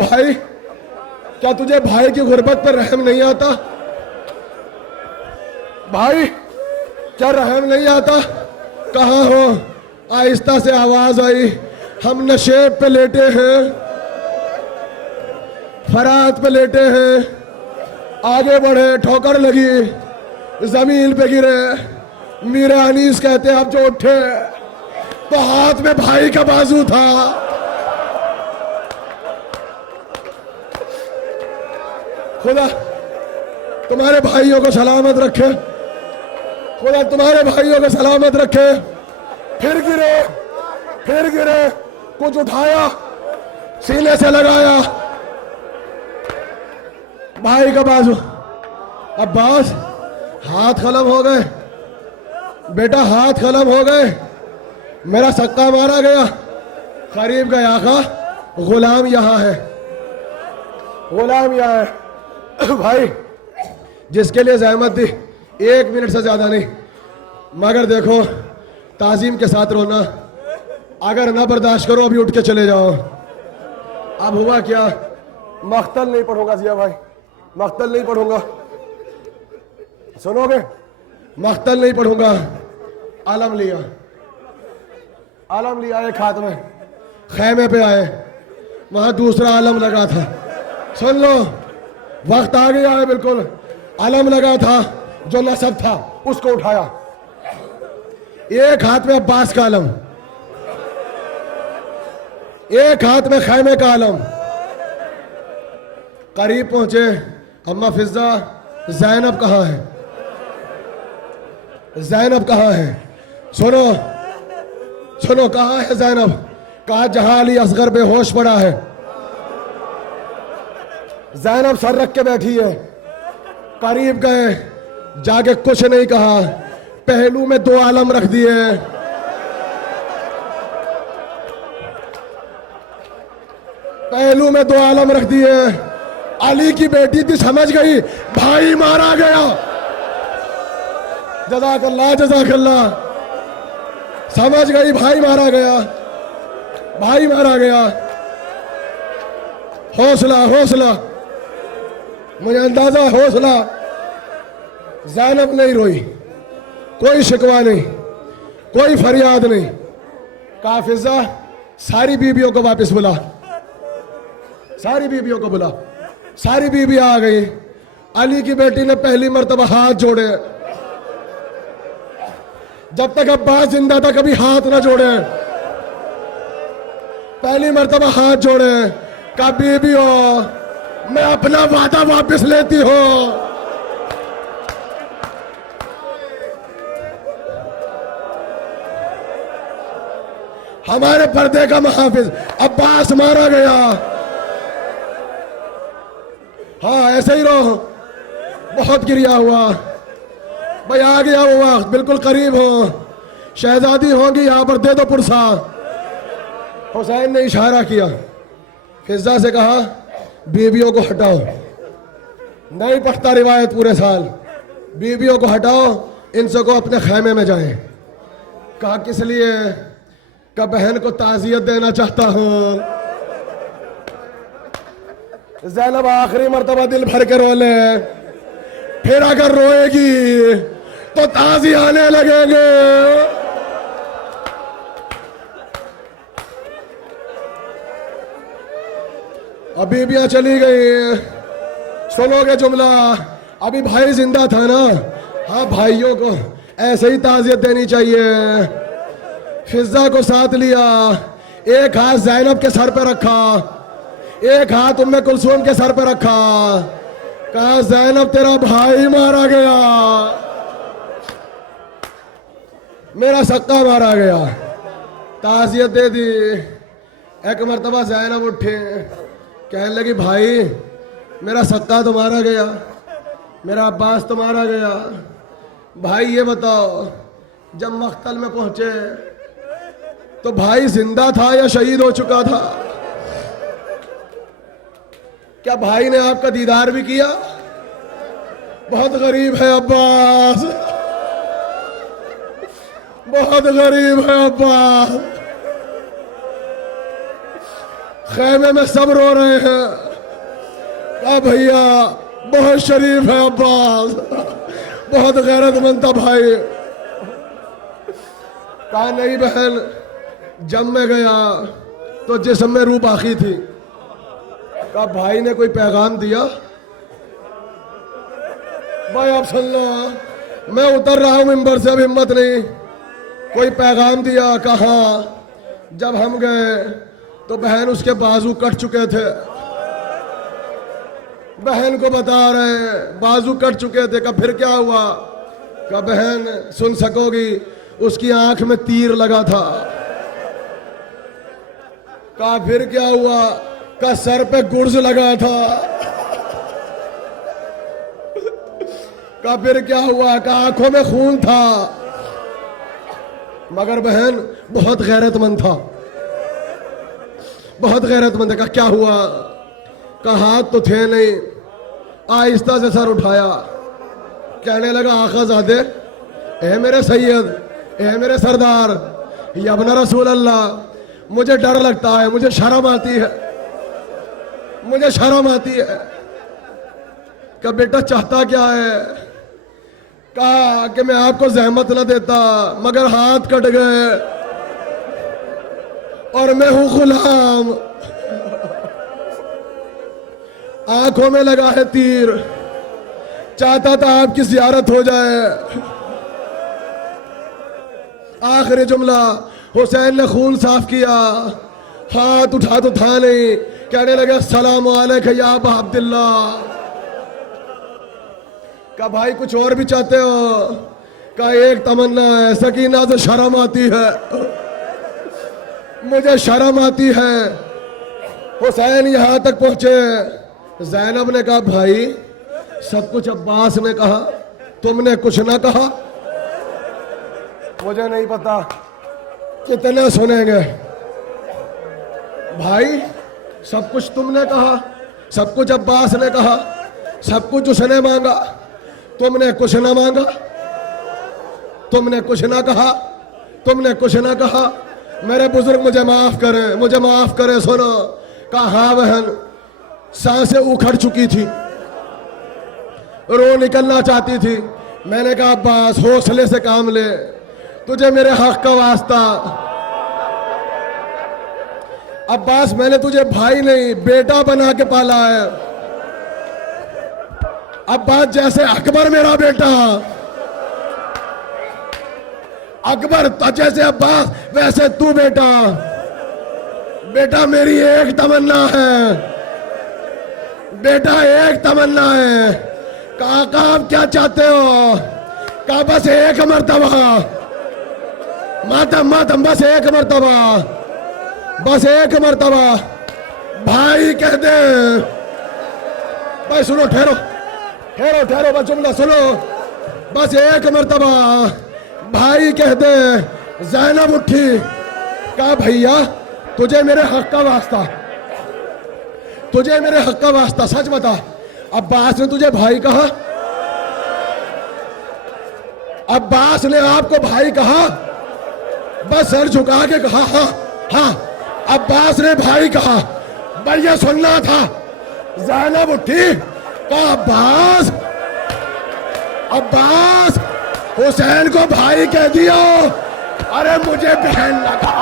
भाई, क्या तुझे भाई की गुर्बत पर रहम नहीं आता? भाई, क्या रहम नहीं आता? कहाँ हो? आहिस्ता से आवाज आई, हम नशेब पे लेटे हैं, फरात पे लेटे हैं। आगे बढ़े, ठोकर लगी, जमीन पे गिरे। मीरा अनीस कहते अब जो उठे तो हाथ में भाई का बाजू था। खुदा तुम्हारे भाइयों को सलामत रखे, खुदा तुम्हारे भाइयों को सलामत रखे। फिर गिरे, फिर गिरे, कुछ उठाया, सीने से लगाया, भाई का बाजू। अब्बास, हाथ खलम हो गए बेटा, हाथ खलम हो गए। मेरा सक्का मारा गया। करीब गया आका, गुलाम यहां है, गुलाम यहां है। भाई, जिसके लिए जहमत दी, 1 मिनट से ज्यादा नहीं, मगर देखो ताजीम के साथ रोना। अगर ना बर्दाश्त करो अभी उठ के चले जाओ। अब हुआ क्या? मख्तल नहीं पढ़ूंगा जिया भाई, मख्तल नहीं पढ़ूंगा, सुनोगे? मख्तल नहीं पढ़ूंगा। आलम लिया, आलम लिया एक हाथ में, खैमे पे आए, वहां दूसरा आलम लगा था। सुन लो, वक्त आ गया है बिल्कुल। आलम लगा था, जो नसब था उसको उठाया। एक हाथ में अब्बास का आलम, एक हाथ में खैमे का आलम। करीब पहुंचे, अम्मा फिजा, ज़ैनब कहाँ है? ज़ैनब कहाँ है? सुनो, सुनो, कहाँ है ज़ैनब? कहा जहां अली असगर बेहोश पड़ा है। ज़ैनब सर रख के बैठी है। करीब गए, जाके कुछ नहीं कहा, पहलू में 2 आलम रख दिए। पहलू में 2 आलम रख दिए। अली की बेटी थी, समझ गई भाई मारा गया। जज़ाकल्लाह, जज़ाकल्लाह, समझ गई भाई मारा गया, भाई मारा गया। हौसला, हौसला, मुझे अंदाजा, हौसला। ज़ैनब नहीं रोई, कोई शिकवा नहीं, कोई फरियाद नहीं। कहा फिजा, सारी बीबियों को वापस बुला, सारी बीबियों को बुला। सारी बीबी आ गई। अली की बेटी ने पहली मर्तबा हाथ जोड़े। जब तक अब्बास जिंदा था कभी हाथ ना जोड़े। पहली मर्तबा हाथ जोड़े। कहा बीबी हो, मैं अपना वादा वापस लेती हूं। हमारे पर्दे का मुहाफिज अब्बास मारा गया। हाँ, ऐसे ही रहो, बहुत गिरिया हुआ भाई, आ गया वो वक्त, बिल्कुल करीब हो। शहजादी होंगी यहां पर, दे दो पुरसा। हुसैन ने इशारा किया, फिजा से कहा बीबियों को हटाओ। नहीं पढ़ता रिवायत पूरे साल। बीबियों को हटाओ, इनसे को अपने खैमे में जाएं। कहा किस लिए? का बहन को ताजियत देना चाहता हूं। ज़ैनब आखिरी मर्तबा दिल भर के रो ले, फिर अगर रोएगी तो ताज़ी आने लगेंगे। अब बीबियां चली गई। सुनोगे जुमला? अभी भाई जिंदा था ना? हाँ, भाइयों को ऐसे ही ताज़ियत देनी चाहिए। फिजा को साथ लिया, एक हाथ ज़ैनब के सर पे रखा, एक हाथ उम्मे कुलसूम के सर पे रखा। कहा ज़ैनब तेरा भाई मारा गया, मेरा सक्का मारा गया। ताज़ियत दे दी। एक मर्तबा ज़ैनब उठे, कहने लगी भाई मेरा सक्का तो मारा गया, मेरा अब्बास तो मारा गया। भाई ये बताओ, जब मख्तल में पहुंचे तो भाई जिंदा था या शहीद हो चुका था? क्या भाई ने आपका दीदार भी किया? बहुत गरीब है अब्बास, बहुत गरीब है अब्बास। खैमे में सब रो रहे हैं। कहा भैया बहुत शरीफ है अब्बास, बहुत गैरतमंद था भाई। कहा नहीं बहन, जब मैं गया तो जिस्म में रूह बाकी थी। कहा भाई ने कोई पैगाम दिया? भाई आप सुन लो, मैं उतर रहा हूं मिंबर से, अब हिम्मत नहीं। कोई पैगाम दिया? कहा जब हम गए तो बहन उसके बाजू कट चुके थे। बहन को बता रहे बाजू कट चुके थे। कहा फिर क्या हुआ? कहा बहन सुन सकोगी, उसकी आंख में तीर लगा था। कहा फिर क्या हुआ? कहा सर पे गुर्ज लगा था। कहा फिर क्या हुआ? कहा आंखों में खून था। मगर बहन बहुत गैरतमंद था, बहुत गैरतमंद है। कहा क्या हुआ? कहा हाथ तो थे नहीं। आहिस्ता से सर उठाया, कहने लगा आकाज़ादे, ए मेरे सैयद, ए मेरे सरदार, यबना रसूल अल्लाह, मुझे डर लगता है, मुझे शर्म आती है, मुझे शर्म आती है। कहा बेटा चाहता क्या है? कहा कि मैं आपको जहमत न देता, मगर हाथ कट गए और मैं हूं गुलाम। आंखों में लगा है तीर, चाहता था आपकी जियारत हो जाए। आखिरी जुमला, हुसैन ने खून साफ किया, हाथ उठा तो था नहीं, कहने लगे अस्सलाम वालेकुम या अबा अब्दुल्ला। कहा भाई कुछ और भी चाहते हो? कहा एक तमन्ना है, सकीना से शर्म आती है, मुझे शर्म आती है। हुसैन यहां तक पहुंचे, ज़ैनब ने कहा भाई सब कुछ अब्बास ने कहा, तुमने कुछ ना कहा। मुझे नहीं पता कितने सुनेंगे। भाई सब कुछ तुमने कहा, सब कुछ अब्बास ने कहा, सब कुछ उसने मांगा, तुमने कुछ ना मांगा, तुमने कुछ ना कहा, तुमने कुछ ना कहा। मेरे बुजुर्ग मुझे माफ करें, मुझे माफ करें। सुनो। कहा हाँ बहन, सांसें उखड़ चुकी थी, रो निकलना चाहती थी। मैंने कहा अब्बास हौसले से काम ले, तुझे मेरे हक का वास्ता। अब्बास मैंने तुझे भाई नहीं बेटा बना के पाला है। अब्बास जैसे अकबर मेरा बेटा, अकबर जैसे अब्बास वैसे तू बेटा। बेटा मेरी एक तमन्ना है, बेटा एक तमन्ना है। काका आप क्या चाहते हो? कहा बस एक मर्तबा, मातम मातम बस एक मर्तबा, बस एक मर्तबा भाई कह दे। भाई सुनो, ठहरो ठहरो ठहरो, बस जुमला सुनो। बस एक मर्तबा भाई कह दे। ज़ैनब उठी, कहा भैया तुझे मेरे हक का वास्ता, तुझे मेरे हक का वास्ता सच बता, अब्बास ने तुझे भाई कहा? अब्बास ने आपको भाई कहा? बस सर झुका के कहा हाँ हाँ, अब्बास ने भाई कहा। भैया सुनना था। ज़ैनब उठी, कहा अब्बास, अब्बास हुसैन को भाई कह दिया। अरे मुझे बहन लगा।